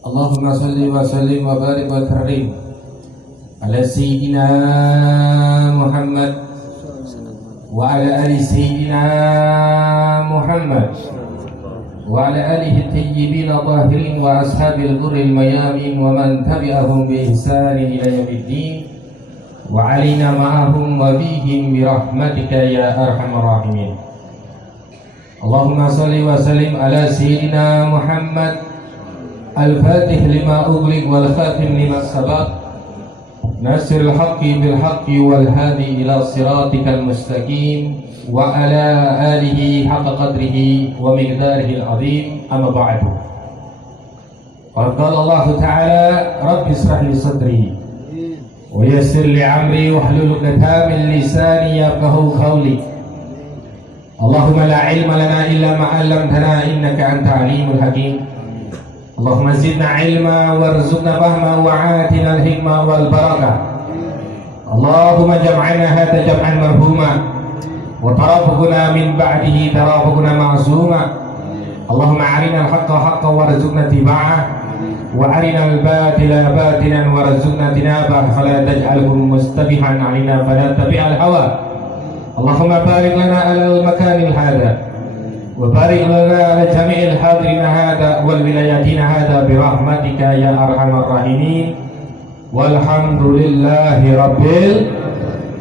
Allahumma salli wa sallim wa barik wa karim ala Sayyidina Muhammad wa ala ali Sayyidina Muhammad wa ala alihi at-tayyibin at-tahirin wa ashabil ghurril mayamin wa man tabi'ahum bi ihsanin ila yaumiddin wa alina ma'ahum wa bihim bi rahmatika ya arhamar rahimin. Allahumma salli wa sallim ala Sayyidina Muhammad الفاتح لما أغلق والخاتم لما سبق ناصر الحق بالحق والهادي إلى صراطك المستقيم وعلى آله حق قدره ومقداره العظيم أما بعد قال الله تعالى رب اشرح لي صدري ويسر لي أمري واحلل عقدة من لساني يفقهوا قولي اللهم لا علم لنا إلا ما علمتنا إنك أنت عليم الحكيم Allahumma zidna ilma warzuqna fahma wa'atina al-hikmah wal barakah. Allahumma jam'ana hadha jam'an marhuma wa tarafuqna min ba'dihi tarafuqna ma'zuma. Allahumma arina al-haqqa haqqan warzuqna tiba'ah wa arina al-batila batilan warzuqna tinabah fala taj'alhu mustabihan 'alaina fala tabi'al hawa. Allahumma barik lana 'ala al-makanil hadha وبارك لنا على جميع الحاضرين هذا والولاياتين هذا برحمتك يا أرحم الراحمين والحمد لله رب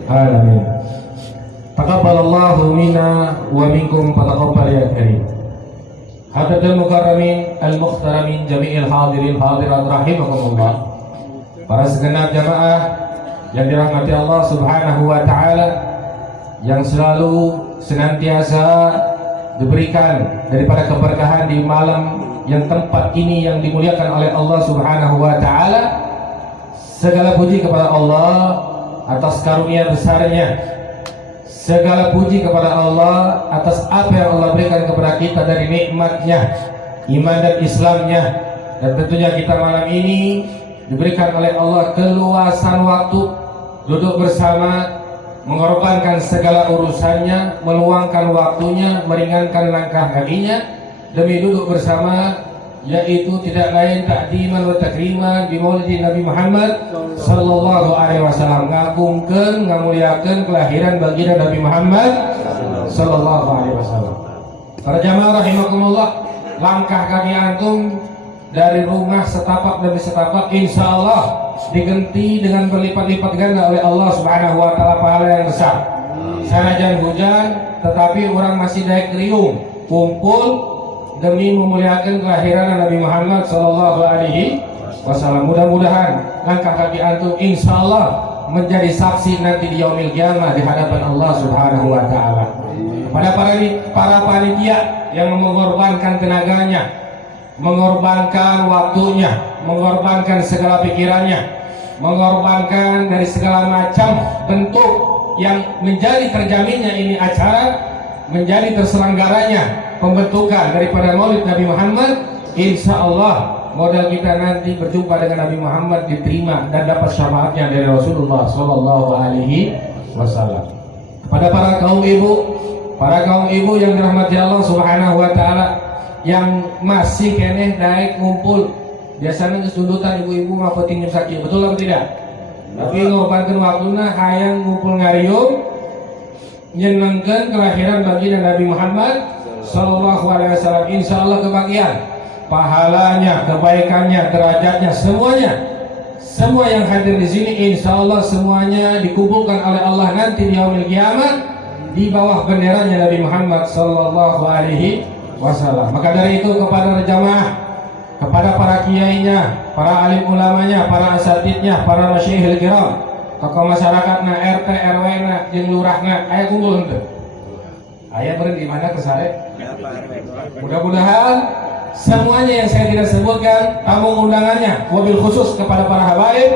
العالمين. تقبل الله منا ومنكم فتقبل يا كريم. حضرة المكرمين المخترمين جميع الحاضرين حاضرات rahimakumullah. Para segenap jamaah yang dirahmati Allah Subhanahu wa taala, yang selalu senantiasa diberikan daripada keberkahan di malam yang tempat ini yang dimuliakan oleh Allah Subhanahu wa taala. Segala puji kepada Allah atas karunia besarnya. Segala puji kepada Allah atas apa yang Allah berikan kepada kita dari nikmatnya, iman dan Islamnya. Dan tentunya kita malam ini diberikan oleh Allah keluasan waktu duduk bersama, mengorbankan segala urusannya, meluangkan waktunya, meringankan langkah kakinya demi duduk bersama, yaitu tidak lain takdiman wa takriman bi maulidi Nabi Muhammad sallallahu alaihi wasallam, ngagungkeun ngamuliakeun kelahiran baginda Nabi Muhammad sallallahu alaihi wasallam. Para jamaah rahimakumullah, langkah kaki antum dari rumah setapak demi setapak insyaallah diganti dengan berlipat-lipat ganda oleh Allah Subhanahu wa taala pahala yang besar. Sanajan hujan tetapi orang masih naik riung kumpul demi memuliakan kelahiran Nabi Muhammad sallallahu alaihi wasallam. Mudah-mudahan langkah kaki antum insyaallah menjadi saksi nanti di yaumil qiyamah di hadapan Allah Subhanahu wa taala. Pada para panitia yang mengorbankan tenaganya, mengorbankan waktunya, mengorbankan segala pikirannya, mengorbankan dari segala macam bentuk yang menjadi terjaminnya ini acara, menjadi terselenggaranya pembentukan daripada Maulid Nabi Muhammad. Insya Allah modal kita nanti berjumpa dengan Nabi Muhammad diterima dan dapat syafaatnya dari Rasulullah Sallallahu Alaihi Wasallam. Kepada para kaum ibu yang dirahmati Allah Subhanahu Wa Taala, yang masih keneh naik ngumpul, biasanya kesundutan ibu-ibu mah penting nyusaki, betul atau tidak? Tapi ngorbankan waktuna hayang ngumpul ngariung nyenengkeun kelahiran baginda Nabi Muhammad sallallahu alaihi wasallam. Insyaallah kebahagiaan, pahalanya, kebaikannya, derajatnya, semuanya, semua yang hadir di sini insyaallah semuanya dikumpulkan oleh Allah nanti di yaumil qiyamah di bawah benderanya Nabi Muhammad sallallahu alaihi wasallam. Maka dari itu kepada jamaah, kepada para kiainya, para alim ulamanya, para asatidnya, para masyaihil kiram, tokoh masyarakatna, RT, RW-na, jeung lurahna, aya kumpul henteu. Aya beureun di mana kesare? Mudah-mudahan semuanya yang saya tidak sebutkan, tamu undangannya, wabil khusus kepada para habaib,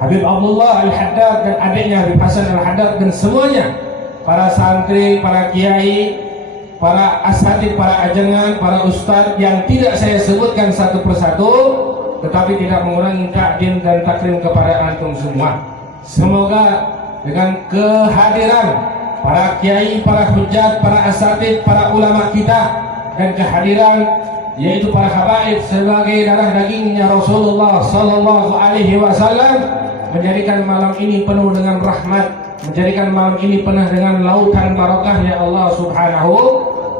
Habib Abdullah Al-Haddad dan adiknya Habib Hasan Al-Haddad dan semuanya, para santri, para kiai, para asatid, para ajengan, para ustadz yang tidak saya sebutkan satu persatu, tetapi tidak mengurangi takdim dan takrim kepada antum semua. Semoga dengan kehadiran para kiai, para hujat, para asatid, para ulama kita, dan kehadiran yaitu para habaib sebagai darah dagingnya Rasulullah sallallahu alaihi wasallam, menjadikan malam ini penuh dengan rahmat, menjadikan malam ini penuh dengan lautan barakahnya Allah Subhanahu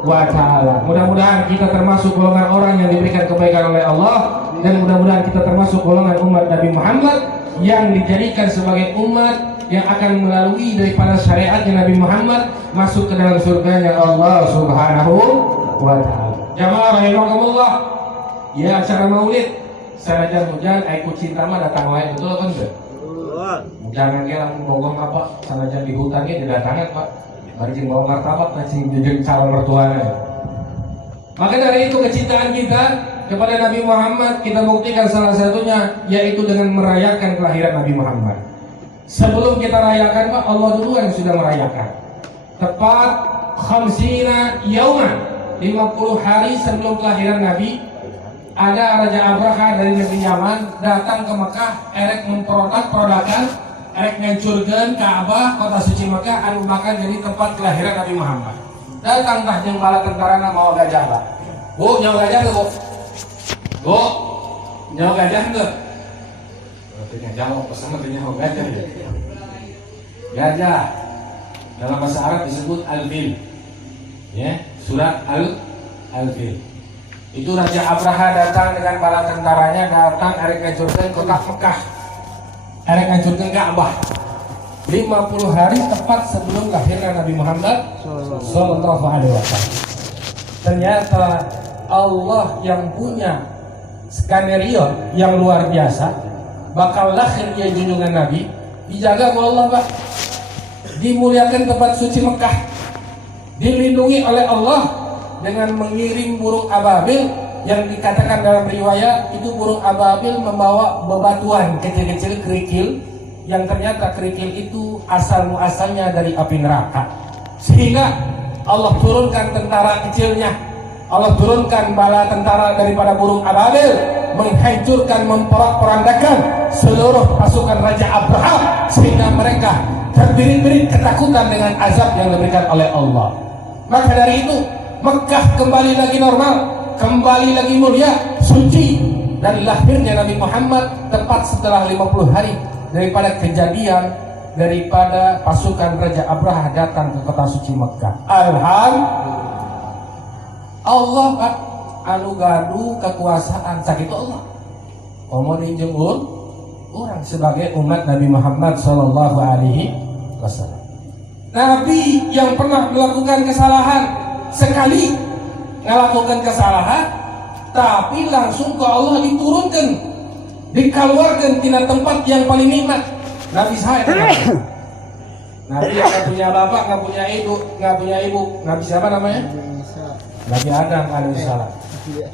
wa ta'ala. Mudah-mudahan kita termasuk golongan orang yang diberikan kebaikan oleh Allah, dan mudah-mudahan kita termasuk golongan umat Nabi Muhammad yang dijadikan sebagai umat yang akan melalui daripada syariatnya Nabi Muhammad masuk ke dalam surganya Allah Subhanahu wa ta'ala. Jamaah rahimakumullah, ya acara maulid sanajan hujan aku cinta mah datang wae, betul kan enggak? Jangan kira bogong apa sanajan di hutan ge didatangan Pak. Bari jeung bawa martabak cing jeung calon mertuana. Maka dari itu kecintaan kita kepada Nabi Muhammad kita buktikan salah satunya yaitu dengan merayakan kelahiran Nabi Muhammad. Sebelum kita rayakan Pak, Allah duluan yang sudah merayakan. Tepat khamsina yauman, 50 hari sebelum kelahiran Nabi, ada Raja Abraha dari negeri Yaman datang ke Mekah, erek memprodak-prodakan, erek ngancurkeun Ka'bah, kota suci Mekah, anu bakal jadi tempat kelahiran Nabi Muhammad. Datang tah jeung bala tentarana mawa gajah Pak. Bu, nyawa gajah tuh, Bu. Bu, nyawa gajah tuh. Berarti jawab pesan teh nyawa gajah ya. Gajah dalam bahasa Arab disebut al-fil. Ya, surat al-fil. Itu Raja Abraha datang dengan bala tentaranya, datang erek ngancurkeun kota Mekah, erek ngancurkeun Ka'bah. 50 hari tepat sebelum lahirnya Nabi Muhammad sallallahu alaihi wasallam. Ternyata Allah yang punya skenario yang luar biasa, bakal lahir ya junjungan Nabi, dijaga oleh Allah Pak. Dimuliakan tempat suci Mekah, dilindungi oleh Allah dengan mengirim burung ababil yang dikatakan dalam riwayat itu burung ababil membawa bebatuan kecil-kecil kerikil, yang ternyata kerikil itu asal muasalnya dari api neraka. Sehingga Allah turunkan tentara kecilnya, Allah turunkan bala tentara daripada burung ababil, menghancurkan, memporak-porandakan seluruh pasukan Raja Abraha, sehingga mereka terbirit-birit ketakutan dengan azab yang diberikan oleh Allah. Maka dari itu Mekah kembali lagi normal, kembali lagi mulia, suci, dan lahirnya Nabi Muhammad tepat setelah 50 hari daripada kejadian daripada pasukan Raja Abraha datang ke kota suci Mekah. Allah Pak anu gaduh kekuasaan sakitu Allah. Omongin jeung orang sebagai umat Nabi Muhammad sallallahu alaihi wasallam. Nabi yang pernah melakukan kesalahan sekali melakukan kesalahan, tapi langsung ke Allah diturunkan, dikeluarkan tina tempat yang paling nikmat. Nabi saya Nabi yang nggak punya bapak, nggak punya ibu. Nabi siapa namanya? Nabi Adam alaihissalam.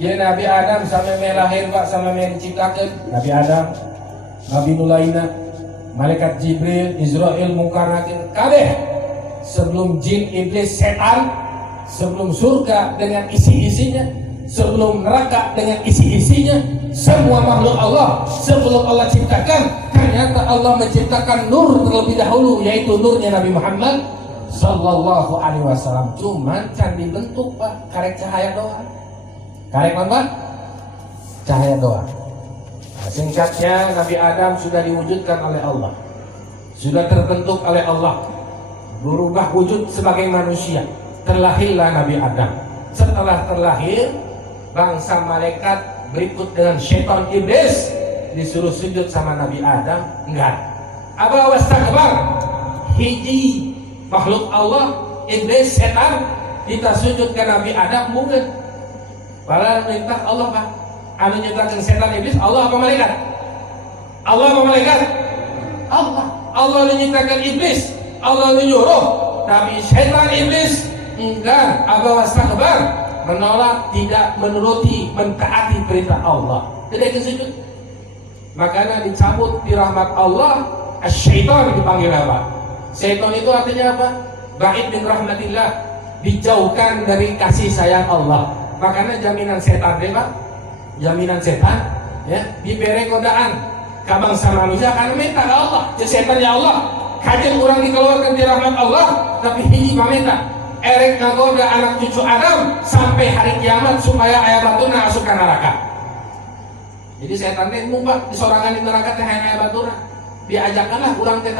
Ya Nabi Adam sampai lahir Pak, sampai diciptakan Nabi Adam, Nabi Nulaina, malaikat Jibril, Israel, Munkar Nakir, kabeh sebelum jin, iblis, setan, sebelum surga dengan isi-isinya, sebelum neraka dengan isi-isinya, semua makhluk Allah sebelum Allah ciptakan, ternyata Allah menciptakan nur terlebih dahulu, yaitu nurnya Nabi Muhammad sallallahu alaihi wasallam. Cuman can dibentuk Pak, karek cahaya doang. Karek apa? Cahaya doang. Nah, singkatnya Nabi Adam sudah diwujudkan oleh Allah, sudah terbentuk oleh Allah, berubah wujud sebagai manusia. Terlahirlah Nabi Adam. Setelah terlahir, bangsa malaikat berikut dengan syaitan iblis disuruh sujud sama Nabi Adam, enggak. Aba wastakbar, hiji makhluk Allah, iblis, setan, kita sujud ke Nabi Adam mungkin. Padahal perintah Allah Pak, anu nyiptakeun setan iblis Allah apa malaikat? Allah apa malaikat? Allah. Allah nyiptakeun iblis, Allah nyuruh, tapi setan iblis enggak, aba wastakbar, menolak, tidak menuruti, mentaati perintah Allah, tidak sujud. Makanya dicabut di rahmat Allah, syaitan dipanggil apa? Syaitan itu artinya apa? Ba'id min rahmatillah, dijauhkan dari kasih sayang Allah. Makanya jaminan setan deh Pak, jaminan setan ya diberi godaan ke bangsa manusia karena minta ke Allah, ya setan ya Allah, kajian orang dikeluarkan di rahmat Allah, tapi hiji pamenta erek ngagoda anak cucu Adam sampai hari kiamat supaya aya batuna asup ka neraka. Jadi setan teh mumpah disorangan di neraka teh hayang aya batuna. Diajakanlah urang teh.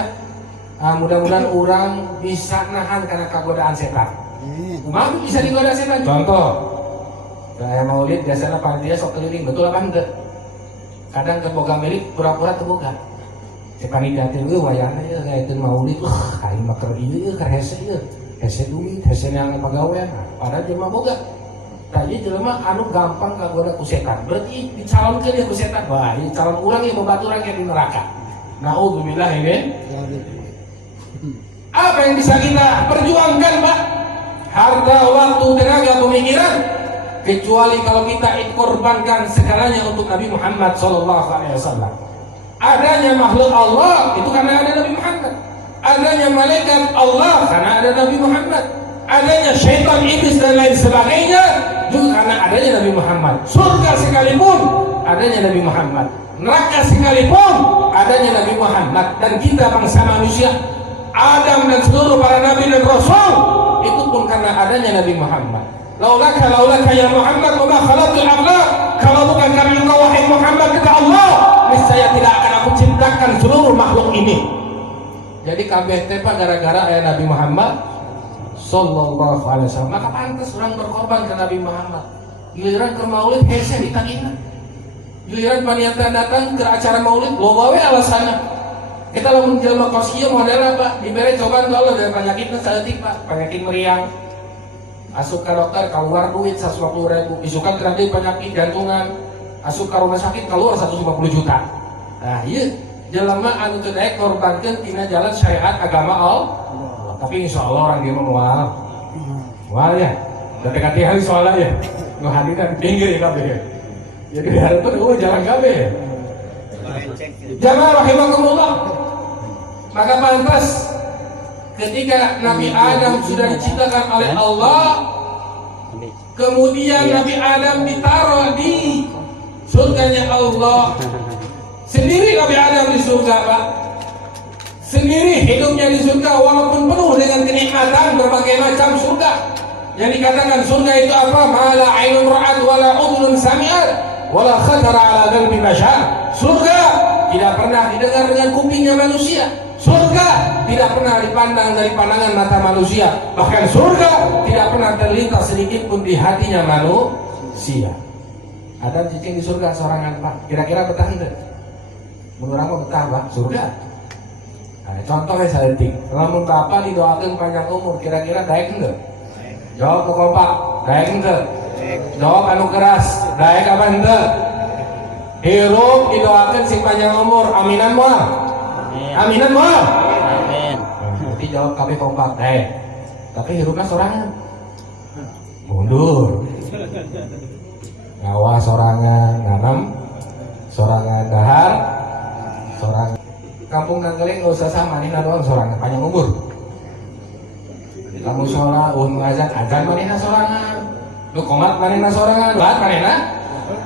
Mudah-mudahan urang bisa nahan karena kegodaan setan. Kumaha bisa digoda setan? Contoh, kayak maulid biasanya panitia sok keliling, betul apa enggak? Kadang keboga milik pura-pura terboga. Si panitia teh wayahna ya ngaeukeun maulid, kain mah keur ieu keur hese ieu. Hese duit, hese yang pagawean. Padahal jelema boga. Tadi jelema anu gampang kagoda ku setan. Berarti dicalonkeun dia ku setan. Wah, ieu calon urang ieu babaturan ke di neraka. Naudzubillah ini. Apa yang bisa kita perjuangkan, Pak? Harta, waktu, tenaga, pemikiran. Kecuali kalau kita korbankan segalanya untuk Nabi Muhammad SAW. Adanya makhluk Allah itu karena ada Nabi Muhammad. Adanya malaikat Allah karena ada Nabi Muhammad. Adanya syaitan, iblis dan lain sebagainya juga karena adanya Nabi Muhammad. Surga sekalipun adanya Nabi Muhammad. Neraka sekalipun adanya Nabi Muhammad. Dan kita bangsa manusia, Adam dan seluruh para nabi dan rasul itu pun karena adanya Nabi Muhammad. Laulaka ya Muhammad wa ma khalaqtul amlak. Kalau bukan karena engkau wahai Muhammad kata Allah, niscaya tidak akan aku ciptakan seluruh makhluk ini. Jadi kabeh teh gara-gara aya Nabi Muhammad sallallahu alaihi wasallam. Maka pantas orang berkorban ke Nabi Muhammad. Giliran ke maulid hese ditagihna. Giliran panitia datang ke acara maulid loba we alasanna. Kita lamun jelema kos kieu model apa? Dibere cobaan Allah dari penyakitna saeutik Pak, penyakit meriang. Asup ka dokter keluar duit 150.000, isukan terjadi penyakit jantungan, asup ka rumah sakit keluar 150 juta. Nah, ieu jelema anu teu daek korbankeun tina jalan syariat agama Allah. Tapi insyaallah orang dia moal. Moal ya. Dekat hari soalnya ya. Nu hadiran pinggir kabeh. Jadi diharapkeun jalan kabeh. Jamaah rahimakumullah. Maka pantas ketika Nabi Adam sudah diciptakan oleh Allah, kemudian Nabi Adam ditaruh di surganya Allah. Sendiri Nabi Adam di surga, Pak. Sendiri hidupnya di surga walaupun penuh dengan kenikmatan berbagai macam surga. Yang dikatakan surga itu apa? Mala ainun ra'at wala udhunun sami'at wala khatara ala qalbi bashar. Surga tidak pernah didengar dengan kupingnya manusia. Surga tidak pernah dipandang dari pandangan mata manusia. Bahkan surga tidak pernah terlintas sedikit pun di hatinya manusia. Adam cicing di surga sorangan, Pak. Kira-kira betah enggak? Menurut aku betah, Pak. Surga. Nah, contohnya saya tik. Lamun Bapak didoakan panjang umur, kira-kira daek enggak? Jawab ke kompak, daek enggak? Jawab anu keras, daek apa enggak? Hirup didoakan sing panjang umur, aminan moal. Aminan moal. Amin. Berarti jawab kami kompak, daek. Tapi hirupnya sorangan. Mundur. Ngawas sorangan, nanam sorangan, dahar sorangan. Kampung Nanggeling nggak usah sama, manehna doang sorangan, panjang umur. Kamu sholat, azan manehna sorangan. Lu komat manehna sorangan, buat manehna.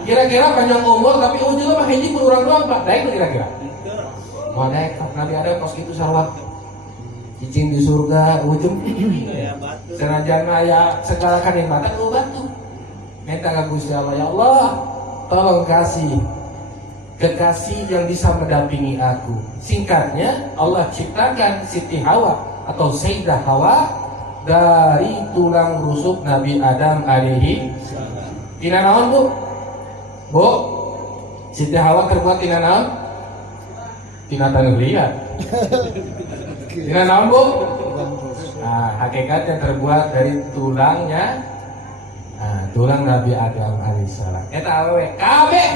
Kira-kira panjang umur tapi ujungnya mah hiji pun urang doang, Pak. Daek kira-kira. Mau daek, Nabi ada kos kitu sarua. Cicing di surga, ujung. Senajan aya segala kanikmatan ku bantu. Minta ka Gusti Allah, ya Allah, tolong kasih kekasih yang bisa mendampingi aku. Singkatnya, Allah ciptakan Siti Hawa atau Sayyidah Hawa dari tulang rusuk Nabi Adam alaihi tina naon, Bu? Bu, Siti Hawa terbuat tina naon? Tina taneuh liat. Tina naon, Bu? Nah, hakikatnya terbuat dari tulangnya, tulang Nabi Adam alaihissalam. Eta awewe kabeh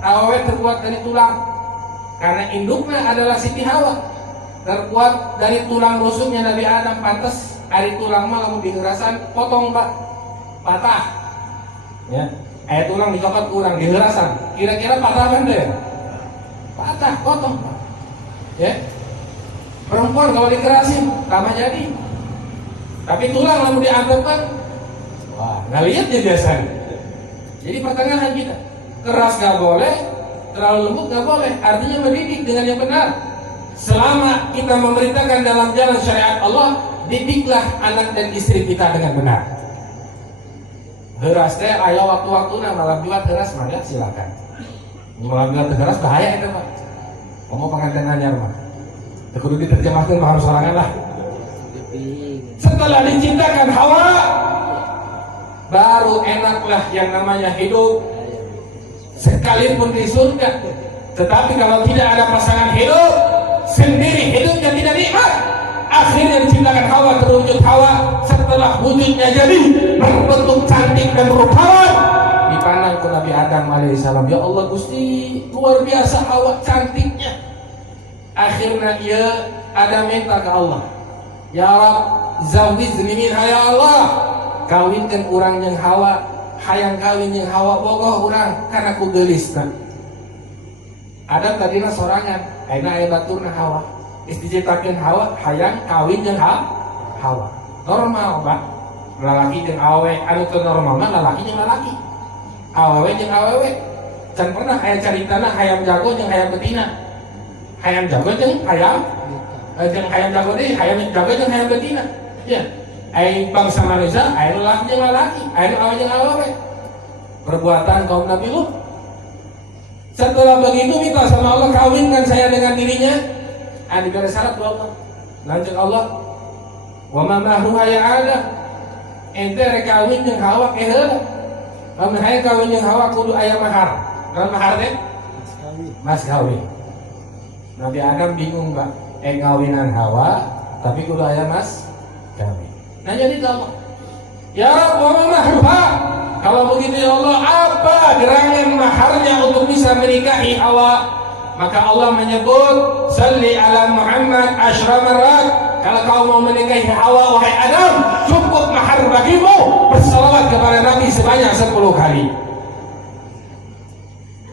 awewe terbuat dari tulang. Karena induknya adalah Siti Hawa, terbuat dari tulang rusuknya Nabi Adam. Pantas ari tulang mah lamun diherasan potong, Pak, patah. Ya, tulang dicopot kurang diherasan. Kira-kira patah kan deh? Patah, potong, Pak. Ya. Perempuan kalau dikerasin sama jadi. Tapi tulang lamun diantepkan, wah, nggak lihat dia biasanya. Jadi pertengahan kita. Keras nggak boleh, terlalu lembut nggak boleh. Artinya mendidik dengan yang benar. Selama kita memerintahkan dalam jalan syariat Allah didiklah anak dan istri kita dengan benar. Heuras teh aya waktu-waktuna malam Jumat heuras mah ya silakan. Malam Jumat heuras bahaya itu Pak. Kamu pengantin anyar mah. Teu kudu diterjemahkeun mah harus sorangan lah. Setelah diciptakan Hawa, baru enaklah yang namanya hidup sekalipun di surga. Tetapi kalau tidak ada pasangan hidup, sendiri hidupnya tidak nikmat. Akhirnya diciptakan Hawa, terwujud Hawa. Setelah wujudnya jadi berbentuk cantik dan rupawan, dipandang ke Nabi Adam alaihissalam, ya Allah Gusti, luar biasa Hawa cantiknya. Akhirnya dia Adam minta ke Allah, ya Rabb, zawwijni minha ya Allah, kawinkan urang jeung Hawa, hayang kawin jeung Hawa bogoh urang karena ku geulisna. Adam tadina sorangan, ayeuna aya baturna Hawa. Diciptakeun Hawa hayang kawin jeung Hawa. Normal, Pak. Lalaki jeung awewe, anu teu normal mah lalaki jeung lalaki. Awewe jeung awewe. Can pernah aya caritana hayam jago jeung hayam betina. Hayam jago jeung hayam jago deui, hayam jago jeung hayam betina. Ya. Ai bangsa manusia, ai lalaki jeung lalaki, ai awewe jeung awewe. Perbuatan kaum Nabi Lut. Setelah begitu minta sama Allah, kawinkan saya dengan dirinya. Diberi syarat Allah. Lanjut Allah, wa ma mahruha ya Adam, ente rek kawin jeung Hawa ke heula. Lamun hayang kawin jeung Hawa kudu aya mahar. Naon mahar teh? Mas kawin. Nabi Adam bingung, Pak. Ngawinan Hawa tapi kudu aya mas kawin. Nah jadi Allah, ya Rabb, wa ma mahruha. Kalau begitu ya Allah, apa gerangan maharnya untuk bisa menikahi Hawa? Maka Allah menyebut, salli ala Muhammad asyra marat. Kalau kau mau menikahi Hawa, wahai Adam, cukup mahar bagimu bersalawat kepada Nabi sebanyak 10 kali.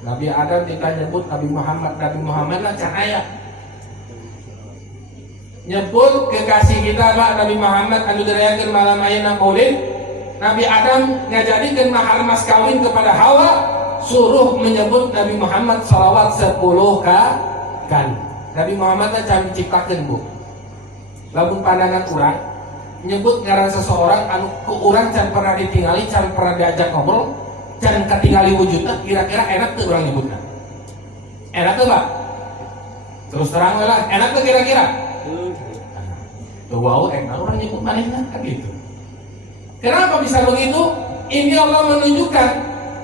Nabi Adam kita nyebut Nabi Muhammad lah cahaya. Nyebut kekasih kita Pak Nabi Muhammad anu dirayakeun malam ayeuna Maulid. Nabi Adam ngajadikeun mahar mas kawin kepada Hawa, suruh menyebut Nabi Muhammad salawat 10 kali. Nabi Muhammad can diciptakeun Bu. Lamun pandangan urang nyebut ngaran seseorang anu ku urang can pernah ditingali, can pernah diajak ngobrol, can katingali wujudna, kira-kira enak teu urang nyebutna? Enak teu Pak? Terus terang lah, enak teu kira-kira? Tuh wow, enak urang nyebut manehna kan gitu. Kenapa bisa begitu? Ini Allah menunjukkan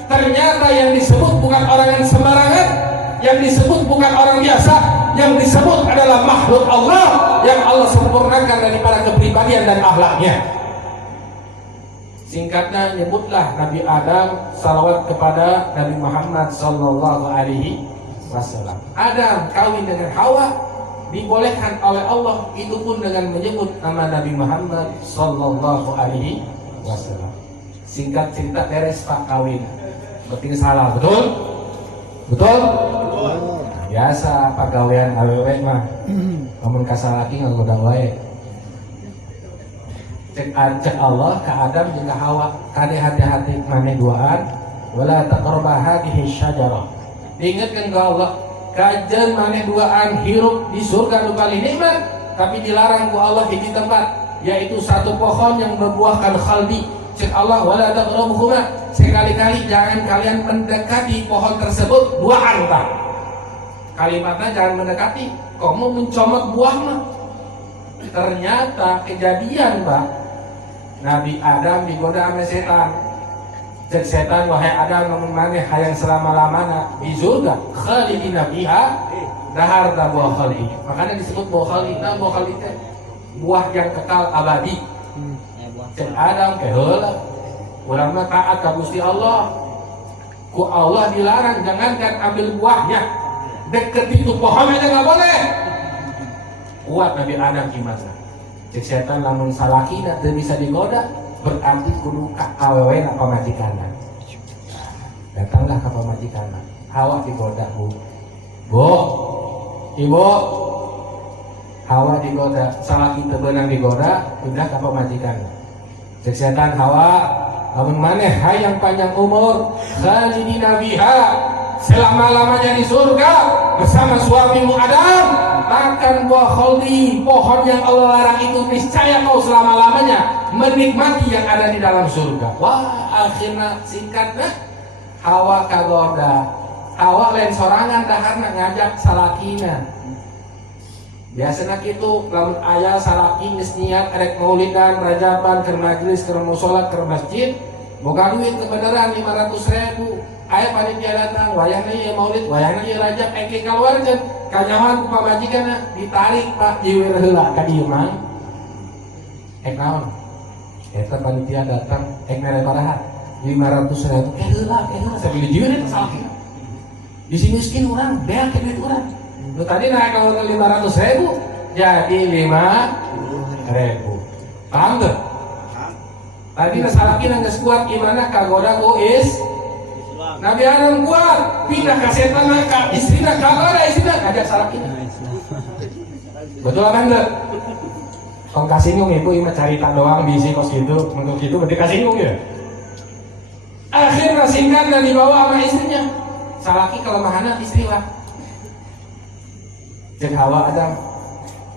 ternyata yang disebut bukan orang yang sembarangan, yang disebut bukan orang biasa, yang disebut adalah makhluk Allah yang Allah sempurnakan daripada kepribadian dan akhlaknya. Singkatnya nyebutlah Nabi Adam salawat kepada Nabi Muhammad sallallahu alaihi wasallam. Adam kawin dengan Hawa dibolehkan oleh Allah, itu pun dengan menyebut nama Nabi Muhammad sallallahu alaihi wasallam. Singkat cerita beres Pak kawin. Penting salah, betul? Betul? Nah, biasa pagawean awewe mah. Lamun kasalaki ngagodang wae. Cek Allah ka Adam jeung ka Hawa, kade hati-hati maneh duaan, wala taqrabu hadhihi syajarah. Diingatkeun ka Allah, kajen maneh duaan hirup di surga nu paling nikmat, tapi dilarang ku Allah di tempat, yaitu satu pohon yang berbuahkan khaldi. Cek Allah, wala taqrabuhuma, sekali-kali jangan kalian mendekati pohon tersebut, duaan tak. Kalimatnya jangan mendekati, kamu mencomot buah mah. Ternyata kejadian Pak, Nabi Adam digoda sama setan. Cek setan, wahai Adam, namun maneh hayang selama-lamana di surga, khalidina fiha, dahar ta buah khalid. Makanya disebut buah khalid. Nah, buah khalid teh buah yang kekal abadi. Cek Adam keheula, urang mah taat ka Gusti Allah. Ku Allah dilarang, jangankan ambil buahnya, deket itu pohon aja nggak boleh. Kuat Nabi Adam gimana? Cek setan lamun salaki teu bisa digoda, berarti kudu ka awewe na pamajikanna. Datanglah ka pamajikanna. Hawa digoda, Bu, Ibu, Hawa digoda, salaki teu beunang digoda, pindah ka pamajikanna. Cek setan, Hawa, lamun maneh hayang panjang umur, khalidina biha, selama-lamanya di surga, bersama suamimu Adam makan buah khuldi, pohon yang Allah larang itu, niscaya kau selama-lamanya menikmati yang ada di dalam surga. Wah, akhirnya singkatnya Hawa kagoda. Hawa lain sorangan daharna ngajak salakina. Biasanya gitu, lamun ayah salaki geus niat arek maulidan, rajaban, keur majlis, keur musola, keur masjid, boga duit kebenaran 500.000. Aya panitia datang, wayahna ieu maulid, wayahna ieu rajab, engke kaluarkeun, kanyawan ku pamajikanna, ditarik Pak jiwir heula ka dieu mang. Naon? Eta panitia datang, mere baraha 500.000, heula, sabili jiwir eta salaki. Bisi miskin urang, beak duit urang. Lu tadi naik kalau 500.000 jadi 5.000. Paham tuh? Tadi salaki geus kuat gimana kagoda ku Nabi Adam kuat, pindah ke setan ka istrina, kagoda istrina ngajak salaki. Betul apa enggak? Kong kasinggung ibu mah carita doang bisi kos gitu, untuk itu berarti kasinggung ya. Akhirnya singkatnya dibawa sama istrinya. Salaki kelemahannya istri lah. Cek Hawa Adam,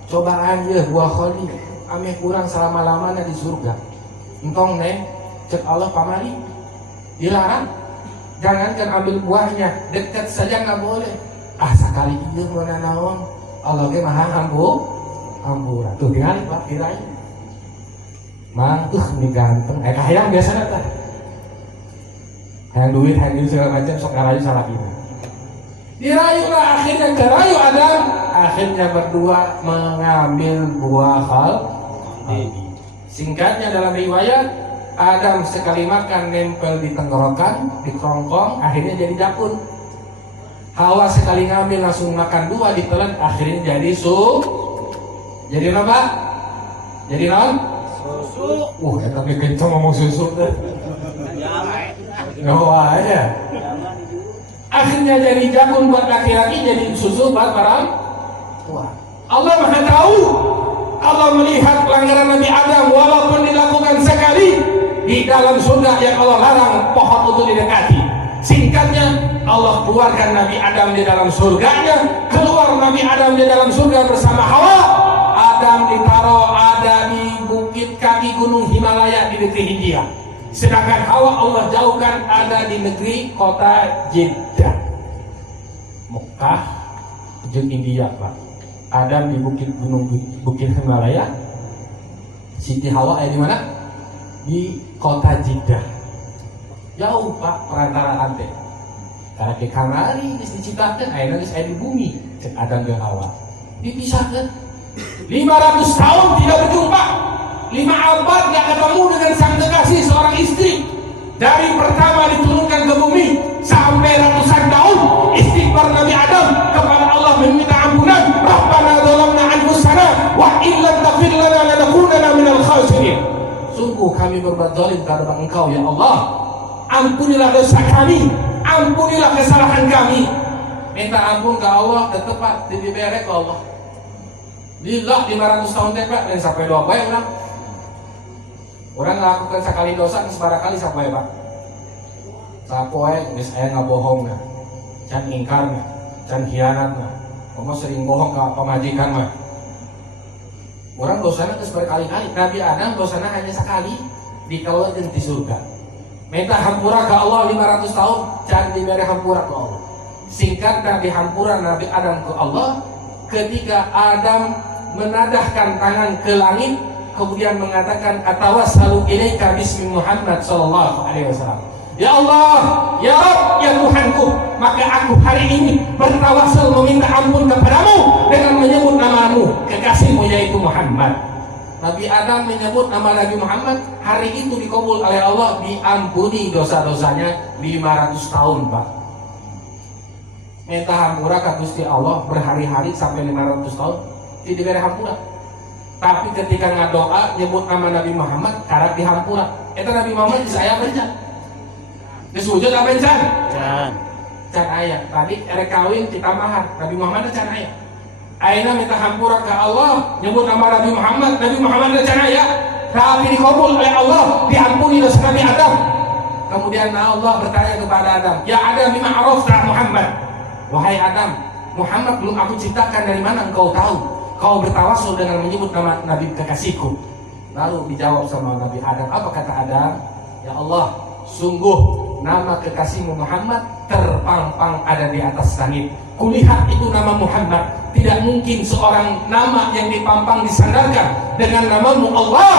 cobaan aja buah kholi, ameh kurang selama-lamanya di surga. Engkong neng, cek Allah pamali, dilarang. Jangankan ambil buahnya, dekat saja nggak boleh. Sekali itu mana naon, Allah ke maha hampura. Tuh tinggal Pak, kirain. Mang tuh ini ganteng, hayang biasa tah. Hayang duit segala macam, sok ngarayu salah ini. Dirayulah akhirnya kerayu Adam, akhirnya berdua mengambil buah khuldi. Singkatnya dalam riwayat, Adam sekali makan nempel di tenggorokan, di kerongkong, akhirnya jadi dakun. Hawa sekali ngambil langsung makan dua ditelan, akhirnya jadi jadi apa? Jadi non? Susu. Eta ge kenceng ngomong susu teh. Wah aja. Akhirnya jadi jakun buat laki-laki, jadi susu buat perempuan. Allah Maha tahu. Allah melihat pelanggaran Nabi Adam walaupun dilakukan sekali di dalam surga yang Allah larang pohon untuk didekati. Singkatnya, Allah keluarkan Nabi Adam di dalam surganya, keluar Nabi Adam di dalam surga bersama Hawa. Adam ditaruh ada di bukit kaki gunung Himalaya di negeri India. Sedangkan Hawa Allah jauhkan ada di negeri kota Jeddah, Mekah, jeung India Pak. Adam di bukit Himalaya. Siti Hawa di mana? Di kota Jeddah. Jauh Pak perantaraan teh. Karena ke kamari geus diciptakeun, ayeuna geus aya di bumi. Cek Adam jeung Hawa. Dipisahkeun. 500 tahun tidak berjumpa. 5 abad gak ketemu dengan sang kekasih seorang istri. Dari pertama diturunkan ke bumi sampai ratusan tahun istighfar Nabi Adam kepada Allah meminta ampunan. Rabbana dzalamna anfusana wa illam taghfir lana lanakunanna minal khasirin. Sungguh kami berbuat zalim kepada Engkau ya Allah. Ampunilah dosa kami, ampunilah kesalahan kami. Minta ampun ke Allah tetep Pak dibere ke Allah. Lillah 500 tahun teh Pak dan sampai 2 bae urang. Orang melakukan sekali dosa sebarang kali sampai Pak. Sapoe geus aya ngabohongna, can ingkarna, can hianatna. Komo sering bohong ke pamajikan mah. Orang dosana geus berkali-kali. Nabi Adam dosana hanya sekali dikeluarkeun di surga. Minta hampura ke Allah 500 tahun, can diberi hampura ke Allah. Singkatnya dihampura Nabi Adam ke Allah ketika Adam menadahkan tangan ke langit, kemudian mengatakan atawassalu ilaika bismi Muhammad sallallahu alaihi wasallam. Ya Allah, ya Rabb, ya Tuhanku, maka aku hari ini bertawassul meminta ampun kepadamu dengan menyebut namamu, kekasihmu yaitu Muhammad. Nabi Adam menyebut nama Nabi Muhammad, hari itu dikabul oleh Allah, diampuni dosa-dosanya 500 tahun Pak. Minta hampura ke Gusti Allah berhari-hari sampai 500 tahun tidak diberi hampura. Tapi ketika ngadoa nyebut nama Nabi Muhammad karena dihampura. Itu Nabi Muhammad saya bencana. Disujud apa bencana? Can ayat. Tadi erek kawin kita mahar. Nabi Muhammad can ayat. Aina minta hampura ke Allah nyebut nama Nabi Muhammad. Nabi Muhammad can ayat. Tapi dikabul oleh Allah, diampuni dosa Nabi Adam. Kemudian Allah bertanya kepada Adam, ya Adam bima arafta Muhammad. Wahai Adam, Muhammad belum aku ciptakan, dari mana engkau tahu? Kau bertawasul dengan menyebut nama Nabi kekasihku. Lalu dijawab sama Nabi Adam. Apa kata Adam? Ya Allah, sungguh nama kekasihmu Muhammad terpampang ada di atas langit. Kulihat itu nama Muhammad. Tidak mungkin seorang nama yang dipampang disandarkan dengan namamu Allah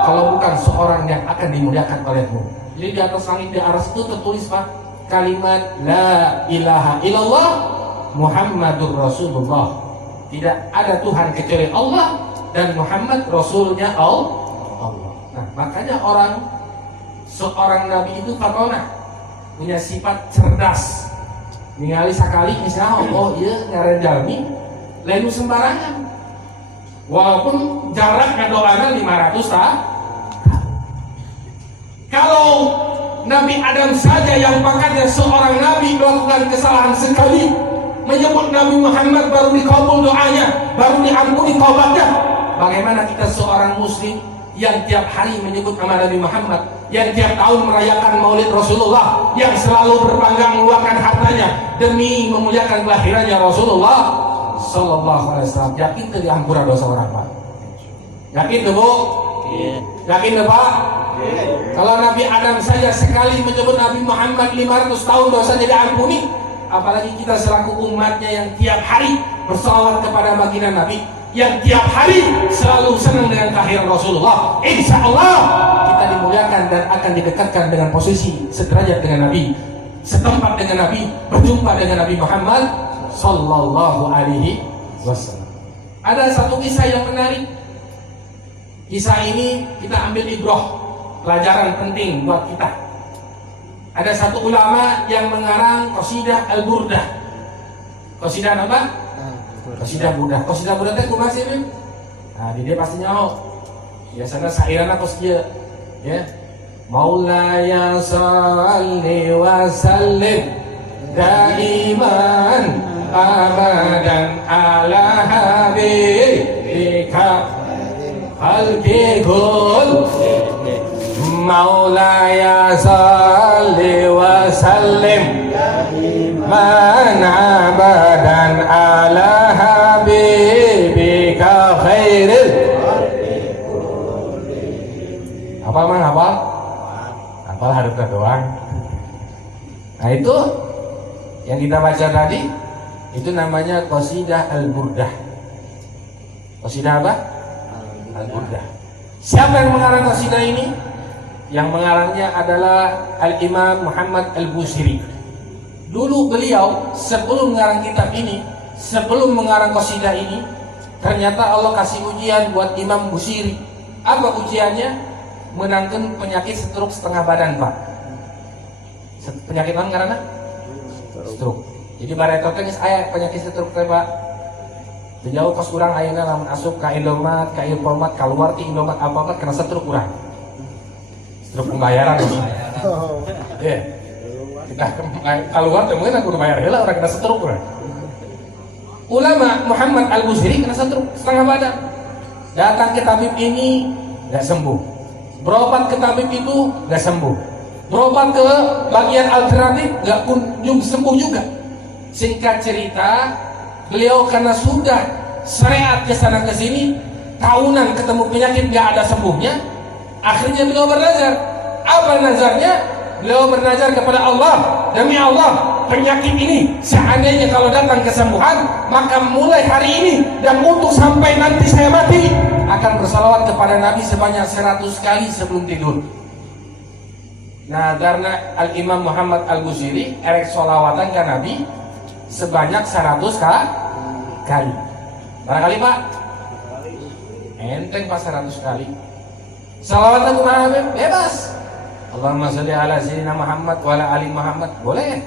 kalau bukan seorang yang akan dimuliakan olehmu. Jadi di atas langit di aras itu tertulis Pak, kalimat La ilaha illallah Muhammadur Rasulullah. Tidak ada Tuhan kecuali Allah dan Muhammad Rasulnya Allah. Nah, makanya seorang Nabi itu Fatona punya sifat cerdas. Ningali sakali misalnya, oh iya ngaren jalmi lalu sembarangan. Walaupun jaraknya doanya 500 tahun. Kalau Nabi Adam saja yang pakatnya seorang Nabi melakukan kesalahan sekali, menyebut Nabi Muhammad baru dikabul doanya, baru diampuni taubatnya. Bagaimana kita seorang muslim yang tiap hari menyebut nama Nabi Muhammad, yang tiap tahun merayakan Maulid Rasulullah, yang selalu berbangga mengeluarkan hartanya demi memuliakan kelahirannya Rasulullah Sallallahu Alaihi Wasallam. Yakin itu diampura dosa orang Pak? Yakin tuh Bu? Yakin tuh Pak? Kalau Nabi Adam saja sekali menyebut Nabi Muhammad 500 tahun dosanya diampuni, apalagi kita selaku umatnya yang tiap hari bersalawat kepada baginda Nabi, yang tiap hari selalu senang dengan kelahiran Rasulullah. Insya Allah kita dimuliakan dan akan didekatkan dengan posisi sederajat dengan Nabi, setempat dengan Nabi, berjumpa dengan Nabi Muhammad Sallallahu Alaihi Wasallam. Ada satu kisah yang menarik. Kisah ini kita ambil ibrah, pelajaran penting buat kita. Ada satu ulama yang mengarang qasidah Al-Burdah. Qasidah apa? Qasidah Burdah. Qasidah Burdah itu kumaha sih? Nah, dia pasti nyaho. Biasanya sairana qasidah ya. Maulaya shalli wa sallim daiman abadan ala habibika khalqi kul. Maulaya salli wa sallim man abadan ala habibika khairil. Apa mang hafal? Hafal harusnya doang. Nah itu yang kita baca tadi, itu namanya qasidah Al-Burdah. Qasidah apa? Al-Burdah. Siapa yang mengarang qasidah ini? Yang mengarangnya adalah Al-Imam Muhammad Al-Busiri. Dulu beliau sebelum mengarang kitab ini, sebelum mengarang qasidah ini, ternyata Allah kasih ujian buat Imam Busiri. Apa ujiannya? Menangkan penyakit stroke setengah badan Pak. Penyakit apa karena? Stroke. Jadi baretotnya geus aya penyakit stroke teh Pak. Jauh pas urang ayeuna lamun asup ka Indomaret, ka Infomat, keluar ti Indomaret apa-apa kena stroke urang. Stroke pembayaran. Iya. Kita keluar teh mungkin aku bayar heula orang kena stroke urang. Ulama Muhammad Al-Busiri kena stroke setengah badan. Datang ke tabib ini enggak sembuh. Berobat ke tabib itu enggak sembuh. Berobat ke bagian alternatif enggak kunjung sembuh juga. Singkat cerita, beliau karena sudah syariat ke sana ke sini, tahunan ketemu penyakit enggak ada sembuhnya, akhirnya beliau bernazar. Apa nazarnya? Beliau bernazar kepada Allah, demi Allah, penyakit ini seandainya kalau datang kesembuhan, maka mulai hari ini dan untuk sampai nanti saya mati akan bersalawat kepada Nabi sebanyak 100 kali sebelum tidur. Nah, karena Al-Imam Muhammad Al-Busiri erek sholawatan ke Nabi sebanyak 100 kali. Barangkali Pak? Enteng Pak 100 kali. Salawatan kumaha bebas. Allahumma sholli ala sayyidina Muhammad wa ala ali Muhammad. Boleh.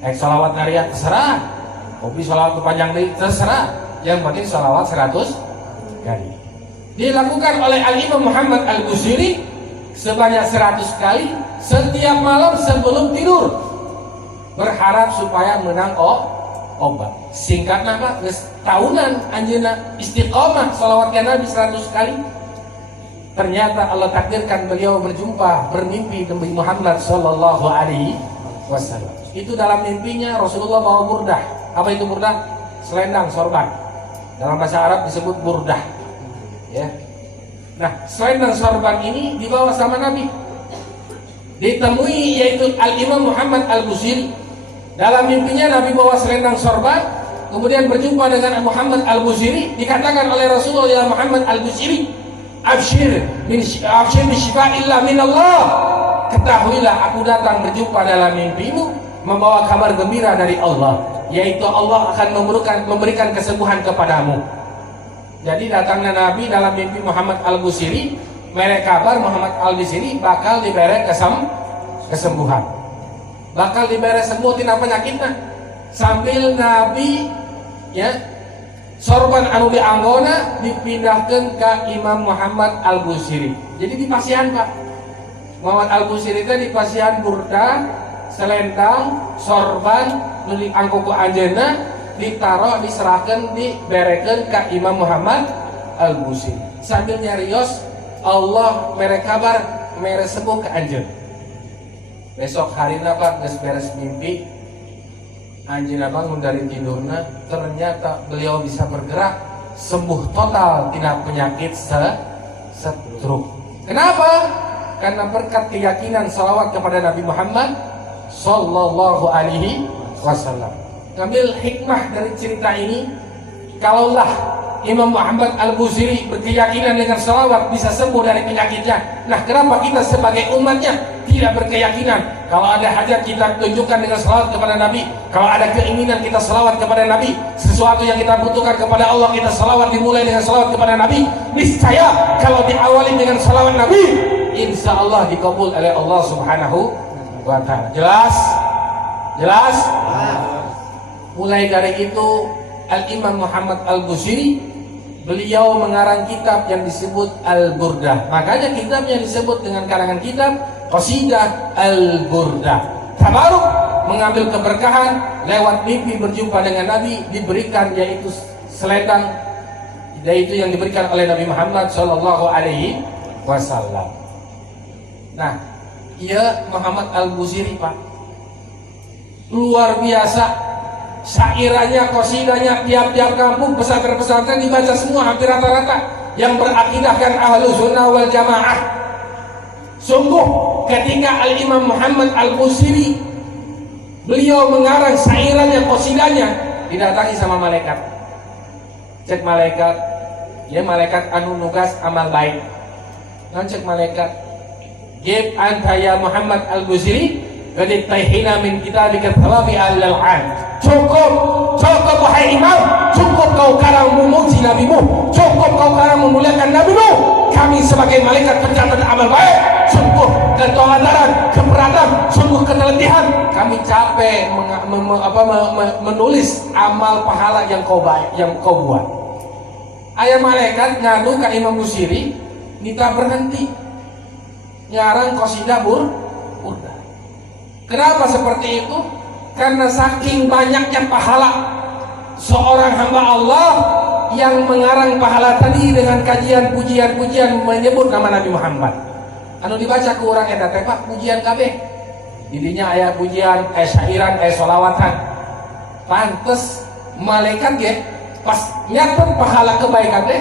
Erek sholawat nariat terserah. Kopi sholawat panjang deui terserah. Yang penting sholawat 100 kali. Dilakukan oleh Al-Imam Muhammad Al-Busiri sebanyak 100 kali setiap malam sebelum tidur, berharap supaya menang obat. Singkat nama tahunan anjeunna istiqomah sholawat ke Nabi 100 kali. Ternyata Allah takdirkan beliau berjumpa, bermimpi Nabi Muhammad Sallallahu Alaihi Wasallam. Itu dalam mimpinya Rasulullah bawa burdah. Apa itu burdah? Selendang sorban. Dalam bahasa Arab disebut burdah. Ya. Nah, selendang sorban ini dibawa sama Nabi. Ditemui yaitu Al-Imam Muhammad Al-Busiri. Dalam mimpinya Nabi bawa selendang sorban, kemudian berjumpa dengan Muhammad Al-Busiri. Dikatakan oleh Rasulullah, ya Muhammad Al-Busiri, abshir bisyifa'illah minallah. Ketahuilah aku datang berjumpa dalam mimpimu membawa kabar gembira dari Allah, yaitu Allah akan memberikan kesembuhan kepadamu. Jadi datangnya Nabi dalam mimpi Muhammad Al-Busiri, merek kabar Muhammad Al-Busiri bakal diberi kesembuhan, bakal diberi sembuh tina penyakitnya. Sambil Nabi ya sorban anu dianggona dipindahkan ke Imam Muhammad Al-Busiri. Jadi di pasian Pak Muhammad Al-Busiri itu di pasian burda, selendang, sorban, nuli angkuku anjena ditaruh, diserahkan, diberekan ke Imam Muhammad Al-Busiri. Sambil nyarios Allah mere kabar mere sembuh ke anjeun. Besok harina Pak geus beres mimpi, anjeunna bangun dari tidurna, ternyata beliau bisa bergerak, sembuh total tina penyakit stroke. Kenapa? Karena berkat keyakinan salawat kepada Nabi Muhammad Sallallahu Alaihi Wasallam. Ngambil hikmah dari cerita ini, kalaulah Imam Muhammad Al-Busiri berkeyakinan dengan salawat bisa sembuh dari penyakitnya, nah kenapa kita sebagai umatnya tidak berkeyakinan? Kalau ada hajat kita tunjukkan dengan salawat kepada Nabi, kalau ada keinginan kita salawat kepada Nabi, sesuatu yang kita butuhkan kepada Allah kita salawat, dimulai dengan salawat kepada Nabi. Niscaya kalau diawali dengan salawat Nabi, insya Allah dikabul oleh Allah Subhanahu wa Ta'ala. Jelas? Jelas? Mulai dari itu Al-Imam Muhammad Al-Busiri, beliau mengarang kitab yang disebut Al-Burdah. Makanya kitabnya disebut dengan karangan kitab Qasidah Al-Burdah. Tabaruk, mengambil keberkahan lewat mimpi berjumpa dengan Nabi, diberikan yaitu selendang, yaitu yang diberikan oleh Nabi Muhammad Sallallahu Alaihi Wasallam. Nah, ia Muhammad Al-Busiri Pak, luar biasa. Syairanya, qasidanya, tiap-tiap kampung pesantren-pesantren dibaca semua hampir rata-rata yang berakidahkan Ahlus Sunnah wal Jamaah. Sungguh ketika Al-Imam Muhammad Al-Busiri beliau mengarang syairannya, qasidanya, didatangi sama malaikat. Cek malaikat, ya malaikat anu nugas amal baik. Cek malaikat, "Gib anta ya Muhammad Al-Busiri qad tahina min kitabika thawabi al-an." Cukup wahai imam, cukup kau karang memuji nabimu, cukup kau karang memuliakan nabimu. Kami sebagai malaikat pencatat amal baik, sungguh ketoladaran, keberatan, sungguh ketelitian. Kami capek menulis amal pahala yang kau baik, yang kau buat. Ayah malaikat ngadu ke Imam Busiri, nita berhenti nyarang qasidah burdah. Kenapa seperti itu? Karena saking banyaknya pahala seorang hamba Allah yang mengarang pahala tadi dengan kajian pujian-pujian menyebut nama Nabi Muhammad. Anu dibaca ke orang eta teh Pak pujian kabeh. Didinya aya pujian, syairan, sholawatan. Pantes malaikat ge pas nyatet pahala kebaikan teh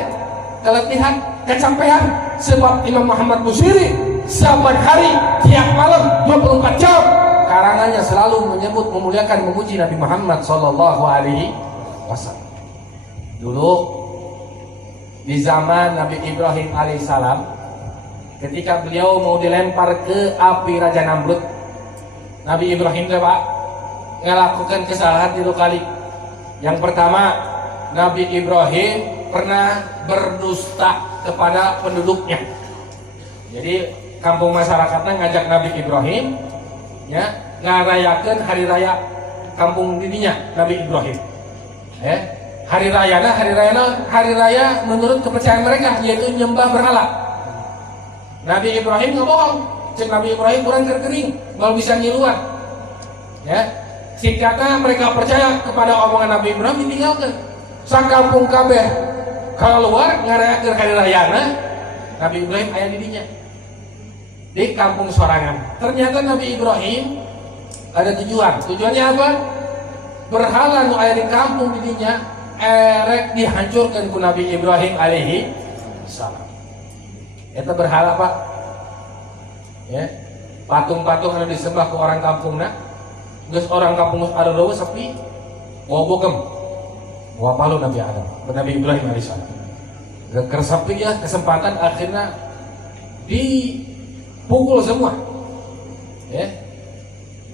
keletihan, kecampean. Sebab Imam Muhammad Busiri saban hari tiap malam 24 jam karangannya selalu menyebut, memuliakan, memuji Nabi Muhammad Sallallahu Alaihi Wasallam. Dulu di zaman Nabi Ibrahim alaihissalam, ketika beliau mau dilempar ke api Raja Namrud, Nabi Ibrahim Pak melakukan kesalahan 3 kali. Yang pertama, Nabi Ibrahim pernah berdusta kepada penduduknya. Jadi kampung masyarakatnya ngajak Nabi Ibrahim ya ngarayakan hari raya kampung didinya Nabi Ibrahim. Hari raya menurut kepercayaan mereka yaitu nyembah berhala. Nabi Ibrahim nggak bohong, cek Nabi Ibrahim kurang kering, kalau bisa ngiluan. Ya, singkatnya mereka percaya kepada omongan Nabi Ibrahim, ditinggalkan. Sang kampung kabeh kalau luar ngarayakan hari rayana, Nabi Ibrahim aya didinya di kampung sorangan. Ternyata Nabi Ibrahim ada tujuan. Tujuannya apa? berhala nu aya di kampung didinya erek dihancurkan ku Nabi Ibrahim alaihi salam. Eta berhala Pak. Ya. Patung-patung anu disembah ku orang kampungna. Geus orang kampung geus areureuh sepi. Wobogem. Wapalu Nabi Adam, Nabi Ibrahim alaihi salam. Keur sepi ya kesempatan akhirnya dipukul semua. Ya.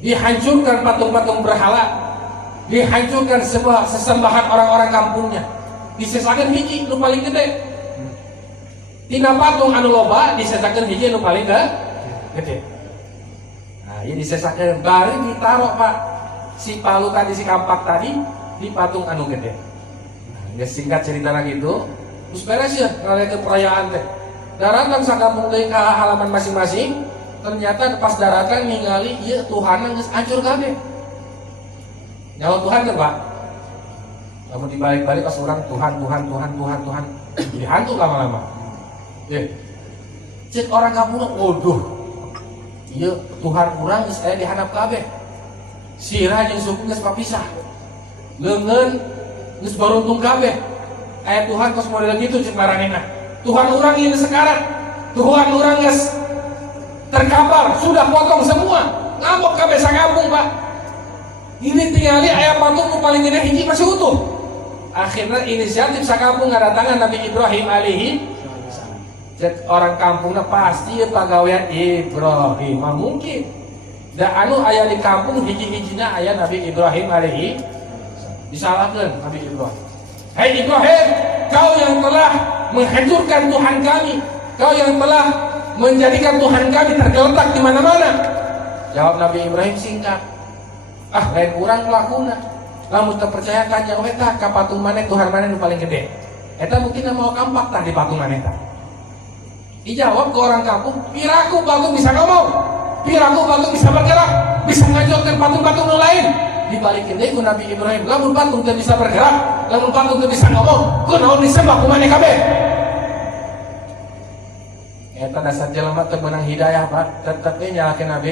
Dihancurkan patung-patung berhala, dihancurkan sebuah sesembahan orang-orang kampungnya, disesakeun hiji nu paling gede. Tina patung anu loba disesakeun hiji nu paling gede. Nah, ieu disesakeun bari ditaro Pak si palu tadi, si kampak tadi di patung anu gede. Nah, geus singkat ceritana gitu, terus beres ya ngalekeun perayaan teh. Daratan sakampung deui ka halaman masing-masing. Ternyata pas daratan ningali ieu Tuhan geus hancur kabeh. Nyawa Tuhan kan Pak. Kamu dibalik-balik pas orang Tuhan jadi hantu lama-lama. Cek orang kampung, waduh, ieu Tuhan urang geus aya di handap kabeh. Sirah jeung suku geus papisah. Leungeun geus baruntung kabeh. Aya Tuhan kos model gitu cek maranehna. Tuhan urang ieu sekarang. Tuhan urang geus terkapar, sudah potong semua, ngambek kabeh sakampung Pak. Ini tinggali ayam patung nu paling gede hiji masih utuh. Akhirnya inisiatif sakampung ngadatangan Nabi Ibrahim alaihi. Cek orang kampungnya pasti ya pagawean Ibrahim, mungkin. Da anu aya di kampung hiji-hijina aya Nabi Ibrahim alaihi. Disalahkan Nabi Ibrahim. Hai Ibrahim, kau yang telah menghancurkan Tuhan kami, kau yang telah menjadikan Tuhan kami tergeletak di mana-mana. Jawab Nabi Ibrahim singkat. Lain kurang pelakuna. Lamun terpercaya kan jauh eta ka patung maneh Tuhan maneh nu paling gede. Eta mungkin mau kampak tah di patung maneh tah. Dijawab ke orang kampung, piraku patung bisa ngomong, piraku patung bisa bergerak, bisa ngancurkan patung-patung nu lain. Dibalikin deui ku Nabi Ibrahim, lamun patung teu bisa bergerak, lamun patung teu bisa ngomong, kunaon disembah ku maneh kabeh. Eta dasar jelema teu meunang hidayah Pak, tetep nyalakeun Nabi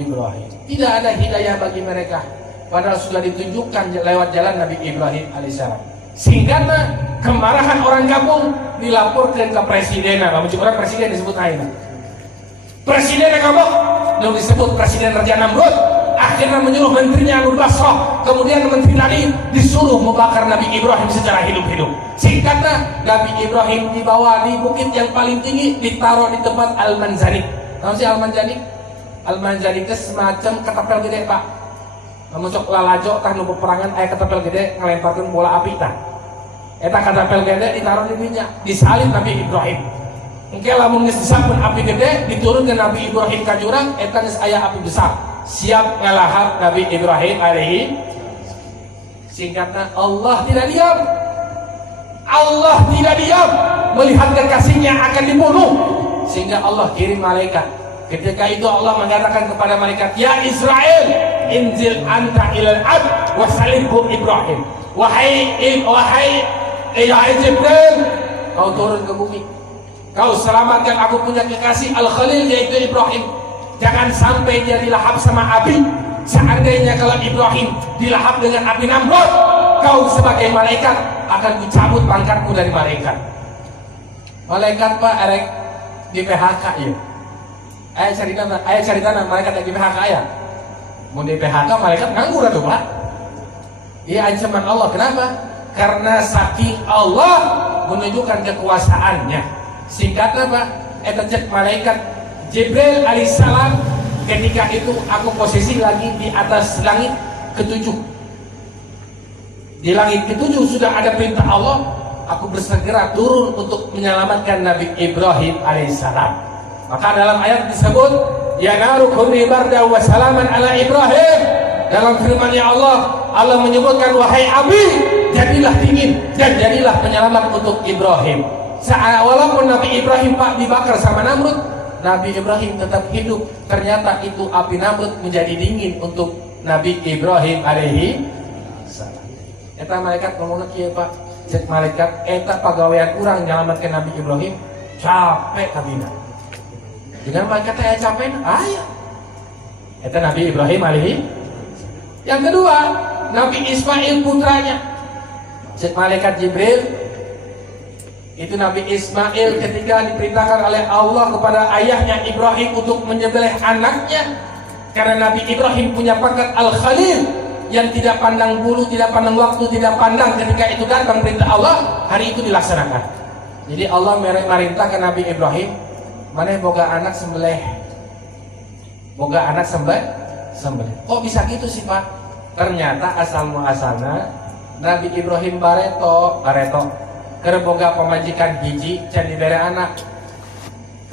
Ibrahim. Tidak ada hidayah bagi mereka, padahal sudah ditunjukkan lewat jalan Nabi Ibrahim alaihissalam. Singkatnya, kemarahan orang kampung dilaporkan ke presiden. Kamu orang presiden disebut aina. Presiden kamu, belum disebut presiden Raja Namrud. Akhirnya menyuruh menterinya Nur Basrah, kemudian menteri tadi disuruh membakar Nabi Ibrahim secara hidup-hidup. Singkatnya, Nabi Ibrahim dibawa di bukit yang paling tinggi, ditaruh di tempat Al-Manzanik. Tahu sih Al-Manzanik? Al-Manzanik itu semacam ketapel gede Pak. Kamu cok lalajo tah nu peperangan aya ketapel gede ngalemparkeun bola api tah. Eta ketapel gede ditaruh di dinya, disalib Nabi Ibrahim. Engke lamun geus disampun api gede diturunkeun Nabi Ibrahim ka jurang, eta geus aya api besar. Siap ngalahap Nabi Ibrahim alaihi. Singkatnya, Allah tidak diam. Allah tidak diam melihat kekasihnya akan dibunuh, sehingga Allah kirim malaikat. Ketika itu Allah mengatakan kepada malaikat, ya Israel, inzil anta ilal ab wasalibhu Ibrahim. Wahai Jibril, kau turun ke bumi, kau selamatkan aku punya kekasih Al-Khalil yaitu Ibrahim. Jangan sampai dia dilahap sama api. Seandainya kalau Ibrahim dilahap dengan api Namrud, kau sebagai malaikat akan dicabut pangkatmu dari malaikat. Malaikat Pak erek di PHK ya. Ayah ceritana malaikat di PHK ya. Mau di PHK malaikat nganggur atuh Pak. Iya ancaman Allah. Kenapa? Karena saking Allah menunjukkan kekuasaannya. Singkatnya Pak, eta cek malaikat Jibril alaihissalam, ketika itu aku posisi lagi di atas langit ketujuh. Di langit ketujuh sudah ada perintah Allah, aku bersegera turun untuk menyelamatkan Nabi Ibrahim alaihissalam. Maka dalam ayat disebut, ya naru kuni barda wa salaman ala Ibrahim. Dalam firman-Nya Allah menyebutkan, wahai api, jadilah dingin dan jadilah penyelamat untuk Ibrahim. Walaupun Nabi Ibrahim Pak dibakar sama Namrud, Nabi Ibrahim tetap hidup. Ternyata itu api Namrud menjadi dingin untuk Nabi Ibrahim alaihi salam. Eta malaikat ngomongna kieu Pak, cek malaikat eta pagawean urang nyelamatkeun Nabi Ibrahim capek kabina. Dengan malaikat aya capek aya. Eta Nabi Ibrahim alaihi. Yang kedua, Nabi Ismail putranya. Cek malaikat Jibril, itu Nabi Ismail ketika diperintahkan oleh Allah kepada ayahnya Ibrahim untuk menyembelih anaknya, karena Nabi Ibrahim punya pangkat Al-Khalil yang tidak pandang bulu, tidak pandang waktu, tidak pandang ketika itu datang perintah Allah, hari itu dilaksanakan. Jadi Allah merintahkan Nabi Ibrahim, mana boga anak sembelih, boga anak sembelih. Kok bisa gitu sih Pak? Ternyata asal muasalna Nabi Ibrahim bareto keur boga pamajikan hiji can dibere anak,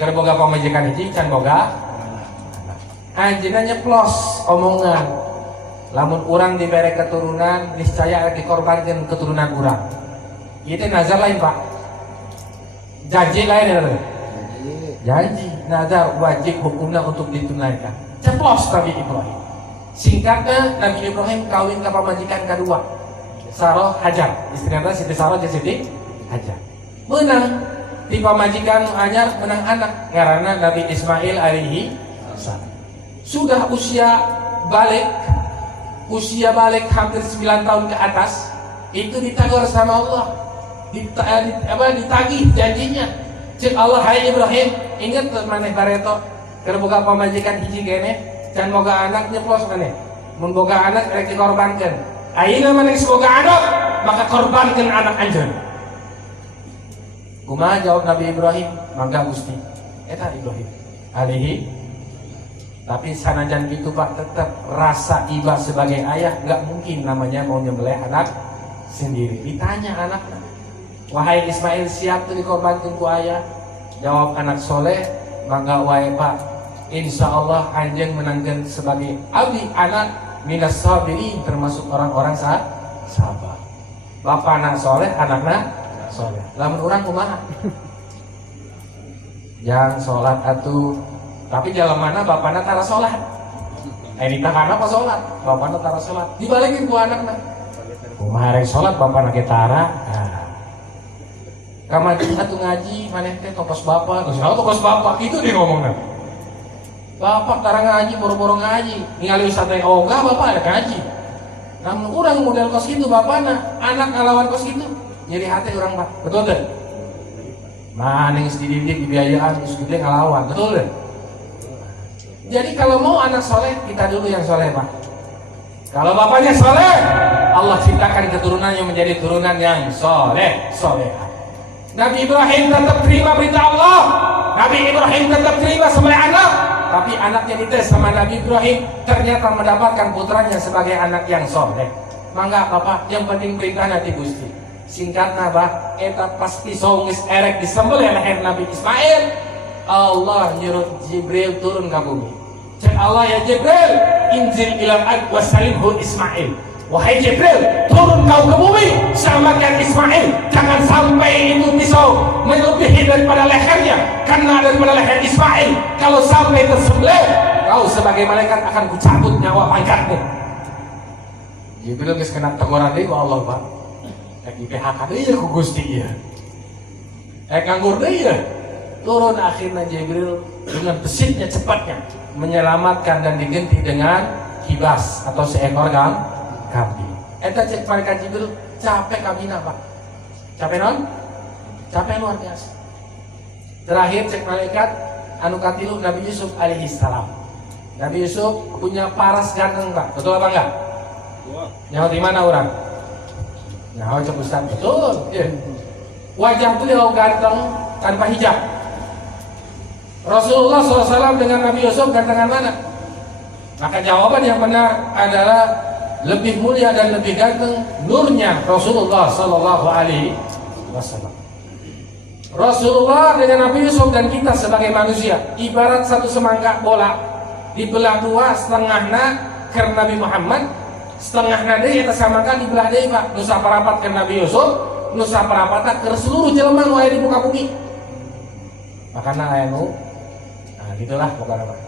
keur boga pamajikan hiji can boga anjeunna nyeplos omongan, lamun urang dibere keturunan niscaya dikorbankeun keturunan urang. Ieu teh nazar lain Pak, janji lain ya. Janji nazar wajib hukumna untuk ditunaikan. Ceplos Nabi Ibrahim. Singkatnya Nabi Ibrahim kawin ke pamajikan kedua, Saroh Hajar, istrinya Siti Saroh jeung Siti Hajar. Menang di pamajikan anyar, menang anak ngaranna Nabi Ismail alaihi salam. Sudah usia balik hampir 9 tahun ke atas, itu ditagor sama Allah, ditagih janjinya. Cek Allah, hai Ibrahim, ingat maneh bareto keur boga pamajikan hiji kene, can boga anak nyeplos maneh. Mun boga anak rek dikorbankeun. Ayeuna maneh boga anak, maka korbankeun anak anjeun. Kumaha jawab Nabi Ibrahim? Mangga Gusti. Eta Ibrahim alaihi. Tapi sanajan gitu Pak, tetap rasa iba sebagai ayah enggak mungkin namanya mau nyembelih anak sendiri. Ditanya anaknya, wahai Ismail, siap tuh dikorbankan ku ayah? Jawab anak soleh, mangga wae Pak, insya Allah anjing menangkan sebagai abdi anak minas sabirin, termasuk orang-orang sabar. Bapak anak soleh, anaknya soleh. Lamun orang kumaha? Yang sholat atuh, tapi jalan mana bapaknya tara sholat? Ditahan apa sholat? Bapaknya tara sholat, dibalikin ku anaknya. Kumaha rek sholat bapaknya ketara. Kamari atuh ngaji, maneh teh tokos bapak, tokos bapak, itu dia ngomongnya. Bapak tara ngaji, boro-boro ngaji, ningali ustaz teh ogah bapak ada ngaji. Namun urang model kos kitu bapakna, anak ngalawan kos kitu, jadi hati urang Pak, betul teh? Maning dididik dibiayaan, geus gede ngalawan, betul teh? Jadi kalau mau anak soleh, kita dulu yang soleh Pak. Kalau bapaknya soleh, Allah ciptakan keturunannya menjadi turunan yang soleh. Nabi Ibrahim tetap terima berita Allah. Nabi Ibrahim tetap terima sembelih anak, tapi anaknya dites sama Nabi Ibrahim, ternyata mendapatkan putranya sebagai anak yang soleh. Mangga Bapak, yang penting perintah nanti Gusti. Singkatnya Bah, eta pasti songis erek disembelih leher Nabi Ismail. Allah nyuruh Jibril turun ke bumi. Cek Allah, ya Jibril, inzil ilal ard wasalimhu Ismail. Wahai Jibril, turun kau ke bumi, selamatkan Ismail. Jangan sampai itu pisau melebihi daripada lehernya, karena daripada leher Ismail kalau sampai tersembelih, kau sebagai malaikat akan kucabut nyawa pangkatmu. Jibril geus kena teguran deui ku Allah Pak. Di PHK deui ku Gusti ieu. Nganggur deui ya. Turun akhirnya Jibril dengan besitnya cepatnya menyelamatkan dan diganti dengan kibas atau seekor kambing. Eta cek malaikat Jibril capek kabina Pak. Capek non? Capek luar biasa. Terakhir cek malaikat anu katilu Nabi Yusuf alaihi salam. Nabi Yusuf punya paras ganteng Pak. Betul apa enggak? Nyawa di mana orang? Nyawa cek Ustaz. Betul. Yeah. Wajah beliau ganteng tanpa hijab. Rasulullah SAW dengan Nabi Yusuf gantengan mana? Maka jawaban yang benar adalah lebih mulia dan lebih ganteng nurnya Rasulullah Sallallahu Alaihi Wasallam. Rasulullah dengan Nabi Yusuf dan kita sebagai manusia ibarat satu semangka bola, dibelah dua, setengahna ke Nabi Muhammad, setengahna deui eta samangka dibelah deui Pak. Nu saparapat ke Nabi Yusuf, nu saparapat ke seluruh jelema nu aya di muka bumi. Makana aya nu gitulah pokoknya Pak.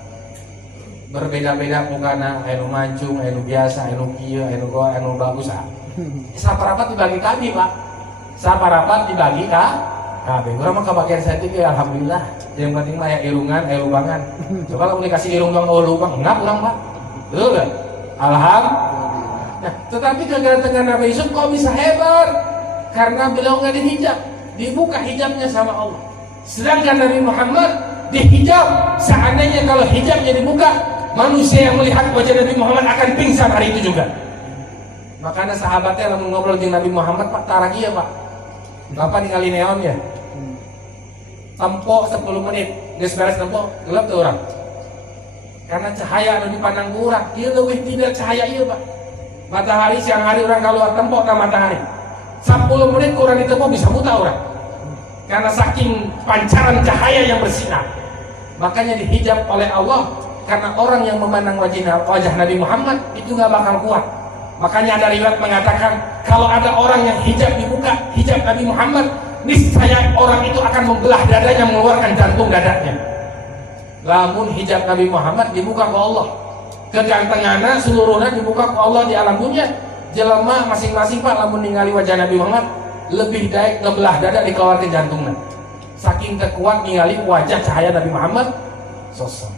Berbeda-beda mukana, anu mancung, anu biasa, anu kieu, anu goa, anu bagus ah. Saparapat dibagi kami Pak. Saparapat dibagi kabeh. Urang mah kabagian saya teh alhamdulillah. Yang penting mah aya irungan, aya lubangan. Coba kamu dikasih irung doang lubang, enggak urang Pak. Betul enggak? Nah, tetapi kegantengan Nabi Yusuf kok bisa hebat? Karena beliau nggak dihijab, dibuka hijabnya sama Allah. Sedangkan Nabi Muhammad dihijab. Seandainya kalau hijabnya dibuka, manusia yang melihat wajah Nabi Muhammad akan pingsan hari itu juga. Makanya sahabatnya lalu ngobrol dengan Nabi Muhammad, Pak, taragi ya Pak, Bapak ningali neon ya, tempo 10 menit, geus beres tempo, gelap tuh orang. Karena cahaya anu dipandang kurang, ieu leuwih tidak cahaya ieu Pak. Matahari siang hari orang keluar tempo ka matahari. 10 menit kurang ditempo bisa buta orang. Karena saking pancaran cahaya yang bersinar. Makanya dihijab oleh Allah, karena orang yang memandang wajah Nabi Muhammad itu nggak bakal kuat. Makanya ada riwayat mengatakan kalau ada orang yang hijab dibuka, hijab Nabi Muhammad, niscaya orang itu akan membelah dadanya, mengeluarkan jantung dadanya. Lamun hijab Nabi Muhammad dibuka ke Allah, kegantengannya seluruhnya dibuka ke Allah di alam dunia. Jelema masing-masing Pak lamun ningali wajah Nabi Muhammad lebih daek ngebelah dada dikeluarkan jantungnya. Saking kekuat ningali wajah cahaya Nabi Muhammad sosok.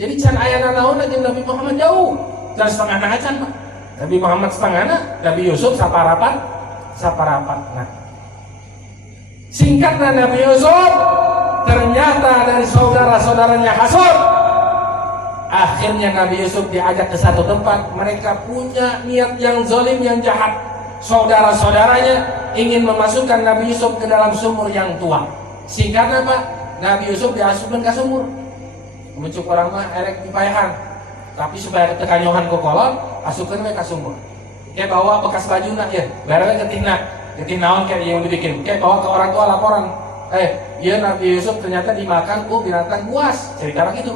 Jadi can ayana naon aja Nabi Muhammad jauh, dan setengah acan Pak. Nabi Muhammad setengahnya, Nabi Yusuf saparapat. Nah, singkatnya Nabi Yusuf ternyata dari saudara-saudaranya hasud. Akhirnya Nabi Yusuf diajak ke satu tempat. Mereka punya niat yang zalim, yang jahat. Saudara-saudaranya ingin memasukkan Nabi Yusuf ke dalam sumur yang tua. Singkatnya Pak, Nabi Yusuf diasupkan ke sumur. Mencuk orang mah erek dipayahan. Tapi supaya ketekanyohan ke kolot, asupkan mereka sumur. Kayak bawa bekas baju nak ya, barangnya ketih naon kayak yang dibikin. Kayak bawa ke orang tua laporan, iya Nabi Yusuf ternyata dimakan binatang buas, cerita begitu.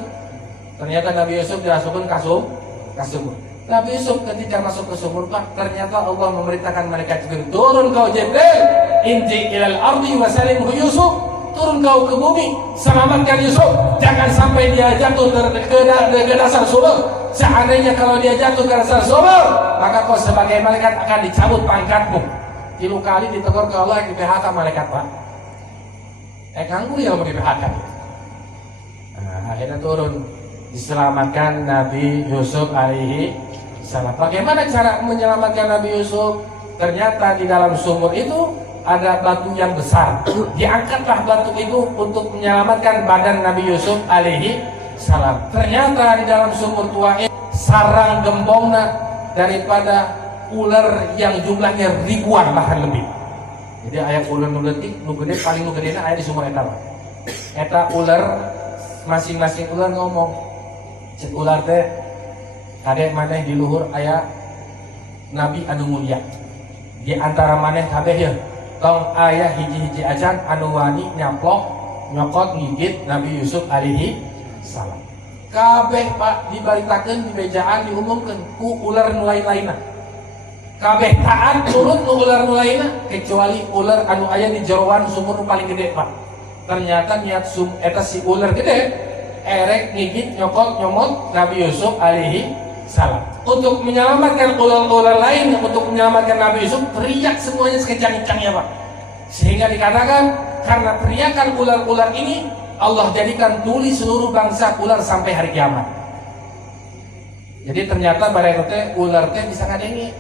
Ternyata Nabi Yusuf diasupkan ke sumur. Nabi Yusuf ketika masuk ke sumur Pak, ternyata Allah memerintahkan malaikat Jibril, turun kau Jibril, inji ilal ardi wasalimhu Yusuf. Turun kau ke bumi, selamatkan Yusuf, jangan sampai dia jatuh ke dasar sumur. Seandainya kalau dia jatuh ke dasar sumur, maka kau sebagai malaikat akan dicabut pangkatmu. 3 kali ditegur ke Allah yang di PHK malaikat Pak. Kanggu yang mau di PHK. Nah, akhirnya turun, diselamatkan Nabi Yusuf alaihi salam. Bagaimana cara menyelamatkan Nabi Yusuf? Ternyata di dalam sumur itu ada batu yang besar. Diangkatlah batu itu untuk menyelamatkan badan Nabi Yusuf alaihi salam. Ternyata di dalam sumur tua itu sarang gembongna daripada ular yang jumlahnya ribuan bahkan lebih. Jadi aya ular nu leutik, nu gede paling nu gedena aya di sumur eta. Eta ular masing-masing ular ngomong. Cek ular teh kade maneh di luhur aya nabi anu mulia. Di antara maneh kabeh ya tong ayah hiji-hiji acan anu wani nyamplok nyokot ngigit Nabi Yusuf alaihi salam. Kabeh Pak dibaritakeun di bejaan diumumkeun ku ular nu lain-lainna. Kabeh taat turut nu ular nu lainna kecuali ular anu aya di jeroan sumur nu paling gede Pak. Ternyata niat eta si ular gede erek ngigit nyokot nyomot Nabi Yusuf alaihi salam. Untuk menyelamatkan ular-ular lain, untuk menyelamatkan Nabi Yusuf, teriak semuanya sekencang-kencangnya Pak. Sehingga dikatakan karena teriakan ular-ular ini Allah jadikan tuli seluruh bangsa ular sampai hari kiamat. Jadi ternyata bareng teh ular teh bisa ngadengi.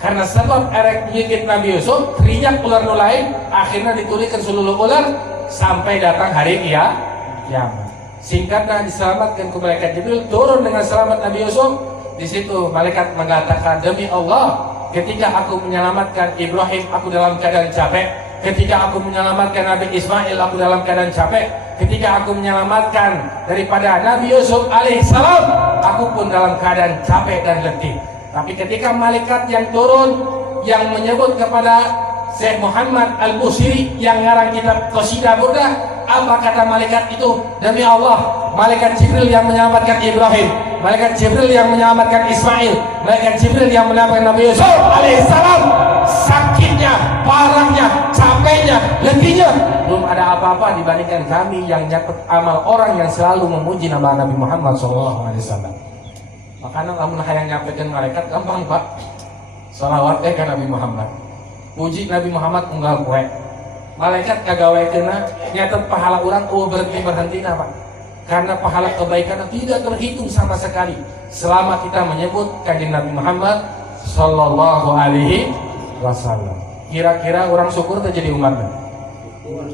Karena sebab erek nyigit Nabi Yusuf, teriak ular nu lain, akhirnya ditulikan seluruh ular sampai datang hari kiamat. Singkatnya diselamatkan ke malaikat Jibril, turun dengan selamat Nabi Yusuf. Di situ malaikat mengatakan, demi Allah, ketika aku menyelamatkan Ibrahim, aku dalam keadaan capek. Ketika aku menyelamatkan Nabi Ismail, aku dalam keadaan capek. Ketika aku menyelamatkan daripada Nabi Yusuf alaihissalam, aku pun dalam keadaan capek dan letih. Tapi ketika malaikat yang turun, yang menyebut kepada Syekh Muhammad Al-Busiri yang ngarang kitab Qasidah Burdah, apa kata malaikat itu? Demi Allah, malaikat Jibril yang menyelamatkan Ibrahim, malaikat Jibril yang menyelamatkan Ismail, malaikat Jibril yang menyelamatkan Nabi Yusuf alaihissalam, sakitnya, parahnya, capeknya, letihnya, belum ada apa-apa dibandingkan kami yang nyatet amal orang yang selalu memuji nama Nabi Muhammad SAW. Makanya kamu yang nyampaikan malaikat gampang Pak. Salawat ke Nabi Muhammad, puji Nabi Muhammad unggal kue. Malaikat kagawe kena nyatet pahala orang berhenti Pak. karena pahala kebaikan tidak terhitung sama sekali selama kita menyebut kanjeng Nabi Muhammad sallallahu alaihi wasallam. Kira-kira orang syukur terjadi umatnya.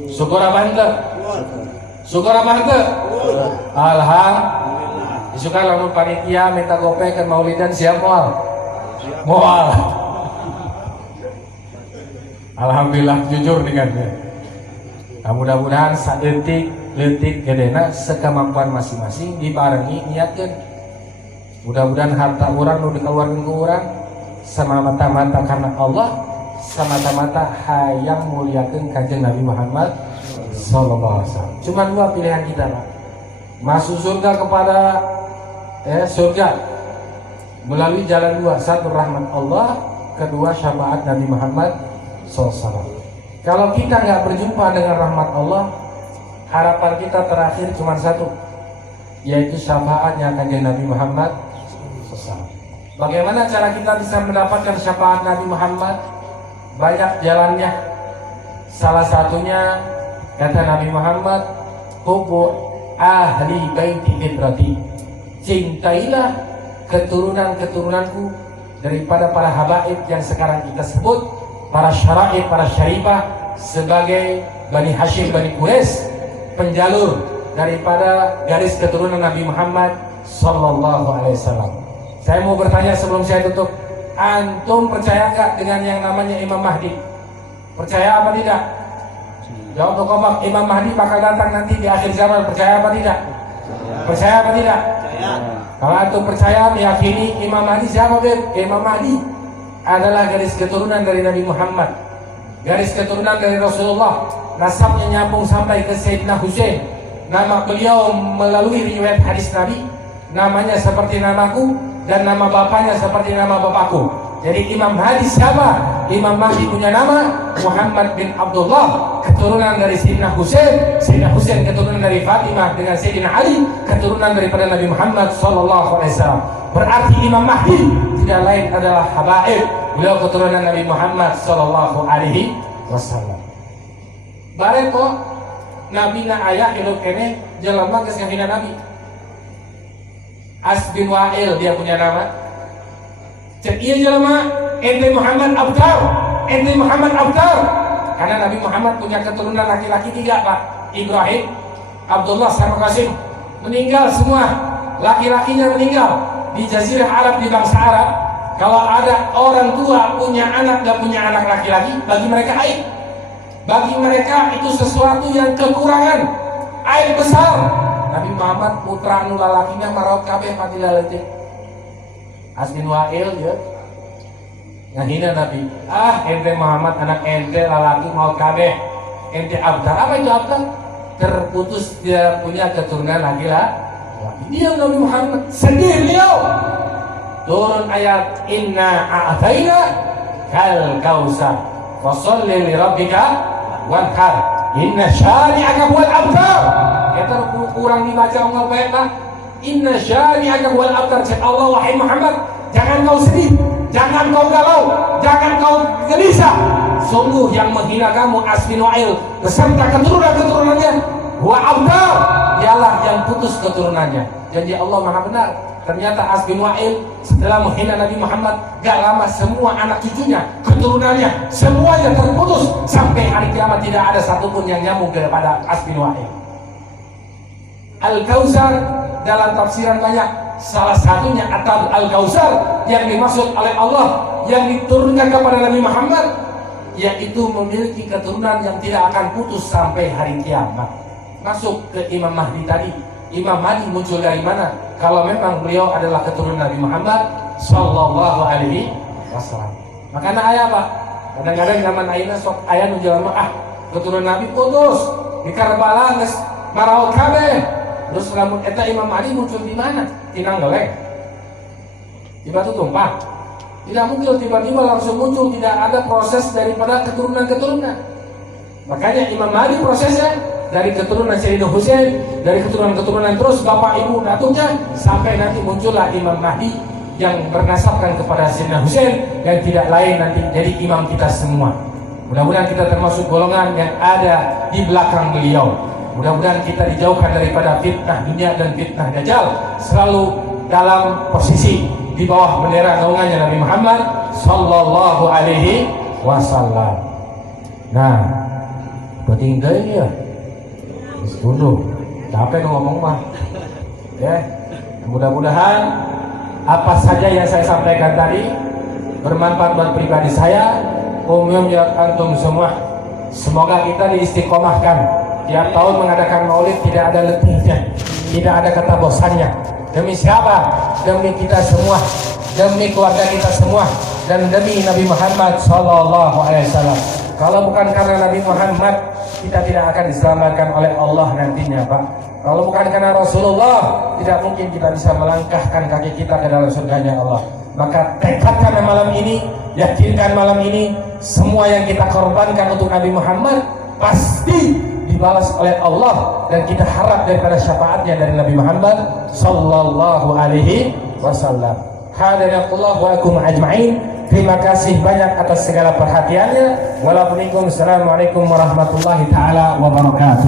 Syukur apa ente? Syukur apa ente? Alhamdulillah. Disuka lamun panitia minta gope ke maulidan siap moal. Moal. Alhamdulillah jujur dengannya. Mudah-mudahan sadetik letik gedena sekemampuan masing-masing dibarengi niatkeun. Mudah-mudahan harta orang nu dikeluarkeun ku urang semata-mata karena Allah, semata-mata hayang muliakeun kanjeng Nabi Muhammad sallallahu alaihi wasallam. Cuma dua pilihan kita, Pak. Masuk surga kepada surga melalui jalan dua, satu rahmat Allah, kedua syafaat Nabi Muhammad sallallahu alaihi wasallam. Kalau kita nggak berjumpa dengan rahmat Allah, harapan kita terakhir cuma satu, yaitu syafaatnya kanjeng Nabi Muhammad SAW. Bagaimana cara kita bisa mendapatkan syafaat Nabi Muhammad? Banyak jalannya. Salah satunya kata Nabi Muhammad, hubbu ahli baiti ibrati, cintailah keturunan-keturunanku daripada para habaib yang sekarang kita sebut, para syara'id, para syarifah sebagai Bani Hashim, Bani Quraisy, penjalur daripada garis keturunan Nabi Muhammad sallallahu alaihi wasallam. Saya mau bertanya sebelum saya tutup, antum percaya nggak dengan yang namanya Imam Mahdi? Percaya apa tidak? Jawab tuh kompak. Imam Mahdi bakal datang nanti di akhir zaman. Percaya apa tidak? Percaya apa tidak? Kalau antum percaya, meyakini Imam Mahdi siapa, Beb? Imam Mahdi adalah garis keturunan dari Nabi Muhammad, garis keturunan dari Rasulullah. Nasabnya nyambung sampai ke Sayyidina Husain. Nama beliau melalui riwayat hadis Nabi, namanya seperti namaku dan nama bapaknya seperti nama bapakku. Jadi Imam Mahdi siapa? Imam Mahdi punya nama Muhammad bin Abdullah, keturunan dari Sayyidina Husain. Sayyidina Husain keturunan dari Fatimah dengan Sayyidina Ali, keturunan daripada Nabi Muhammad sallallahu alaihi wasallam. Berarti Imam Mahdi tidak lain adalah habaib. Beliau keturunan Nabi Muhammad sallallahu alaihi wasallam. Bareto Nabi na ayah hidup kene jelema geus ngahina Nabi. As bin Wa'il dia punya nama. Cek ieu jelema ente Muhammad Abdar, ente Muhammad Abdar. Karena Nabi Muhammad punya keturunan laki-laki 3, Pak. Ibrahim, Abdullah sama Qasim. Meninggal semua. Laki-lakinya meninggal. Di Jazirah Arab, di bangsa Arab, kalau ada orang tua punya anak dan punya anak laki-laki, bagi mereka aib. Bagi mereka itu sesuatu yang kekurangan, aib besar. Nabi Muhammad putra nu lalakinya maraot kabeh mati laletik. Asbin Wa'il ya. Ngahina Nabi. Ente Muhammad anak ente lalaki mau kabeh. Ente abdar. Apa itu abdar? Terputus dia punya keturunan laki-laki. Dia Nabi Muhammad sedih beliau. Turun ayat inna a'taina kal kausar fasholli li rabbika wanhar inna syani'aka huwal abtar. Eta kurang dibaca unggal bae Pak. Inna syani'aka huwal abtar. Cek Allah, wahai Muhammad, jangan kau sedih, jangan kau galau, jangan kau gelisah. Sungguh yang menghina kamu Asbin Wa'il beserta keturunan-keturunannya wa abtar, dialah yang putus keturunannya. Janji Allah Maha benar. Ternyata Asbin Wa'il setelah menghina Nabi Muhammad, gak lama semua anak cucunya, keturunannya, semuanya terputus. Sampai hari kiamat tidak ada satupun yang nyambung kepada Asbin Wa'il. Al-Kausar dalam tafsiran banyak. Salah satunya atau Al-Kausar yang dimaksud oleh Allah, yang diturunkan kepada Nabi Muhammad, yaitu memiliki keturunan yang tidak akan putus sampai hari kiamat. Masuk ke Imam Mahdi tadi. Imam Mahdi muncul dari mana? Kalau memang beliau adalah keturunan Nabi Muhammad sallallahu alaihi wasallam. Makanya ayah Pak, kadang-kadang zaman ayeuna sok aya nu jelema keturunan Nabi putus di Karbala geus maraot kabeh. Terus lamun eta Imam Mahdi muncul di mana? Di Nanggeleng. Di Batu Tumpah. Tidak mungkin tiba-tiba langsung muncul, tidak ada proses daripada keturunan-keturunan. Makanya Imam Mahdi prosesnya dari keturunan Sayyidina Husain, dari keturunan-keturunan terus bapak ibu datuknya sampai nanti muncullah Imam Mahdi yang bernasabkan kepada Sayyidina Husain yang tidak lain nanti jadi imam kita semua. Mudah-mudahan kita termasuk golongan yang ada di belakang beliau. Mudah-mudahan kita dijauhkan daripada fitnah dunia dan fitnah dajjal, selalu dalam posisi di bawah bendera naungannya Nabi Muhammad sallallahu alaihi wasallam. Nah, bertinggal ya. Dulu capek ngomong mah. Ya. Mudah-mudahan apa saja yang saya sampaikan tadi bermanfaat buat pribadi saya, umum ya antum semua. Semoga kita diistiqomahkan. Tiap tahun mengadakan maulid tidak ada letihnya, tidak ada kata bosannya. Demi siapa? Demi kita semua, demi keluarga kita semua, dan demi Nabi Muhammad sallallahu alaihi wasallam. Kalau bukan karena Nabi Muhammad, kita tidak akan diselamatkan oleh Allah nantinya, Pak. Kalau bukan karena Rasulullah, tidak mungkin kita bisa melangkahkan kaki kita ke dalam surganya Allah. Maka tekadkan malam ini, yakinkan malam ini, semua yang kita korbankan untuk Nabi Muhammad pasti dibalas oleh Allah, dan kita harap daripada syafaatnya dari Nabi Muhammad sallallahu alaihi wasallam. Hadanallahu wa akum ajma'in. Terima kasih banyak atas segala perhatiannya. Wassalamualaikum warahmatullahi taala wabarakatuh.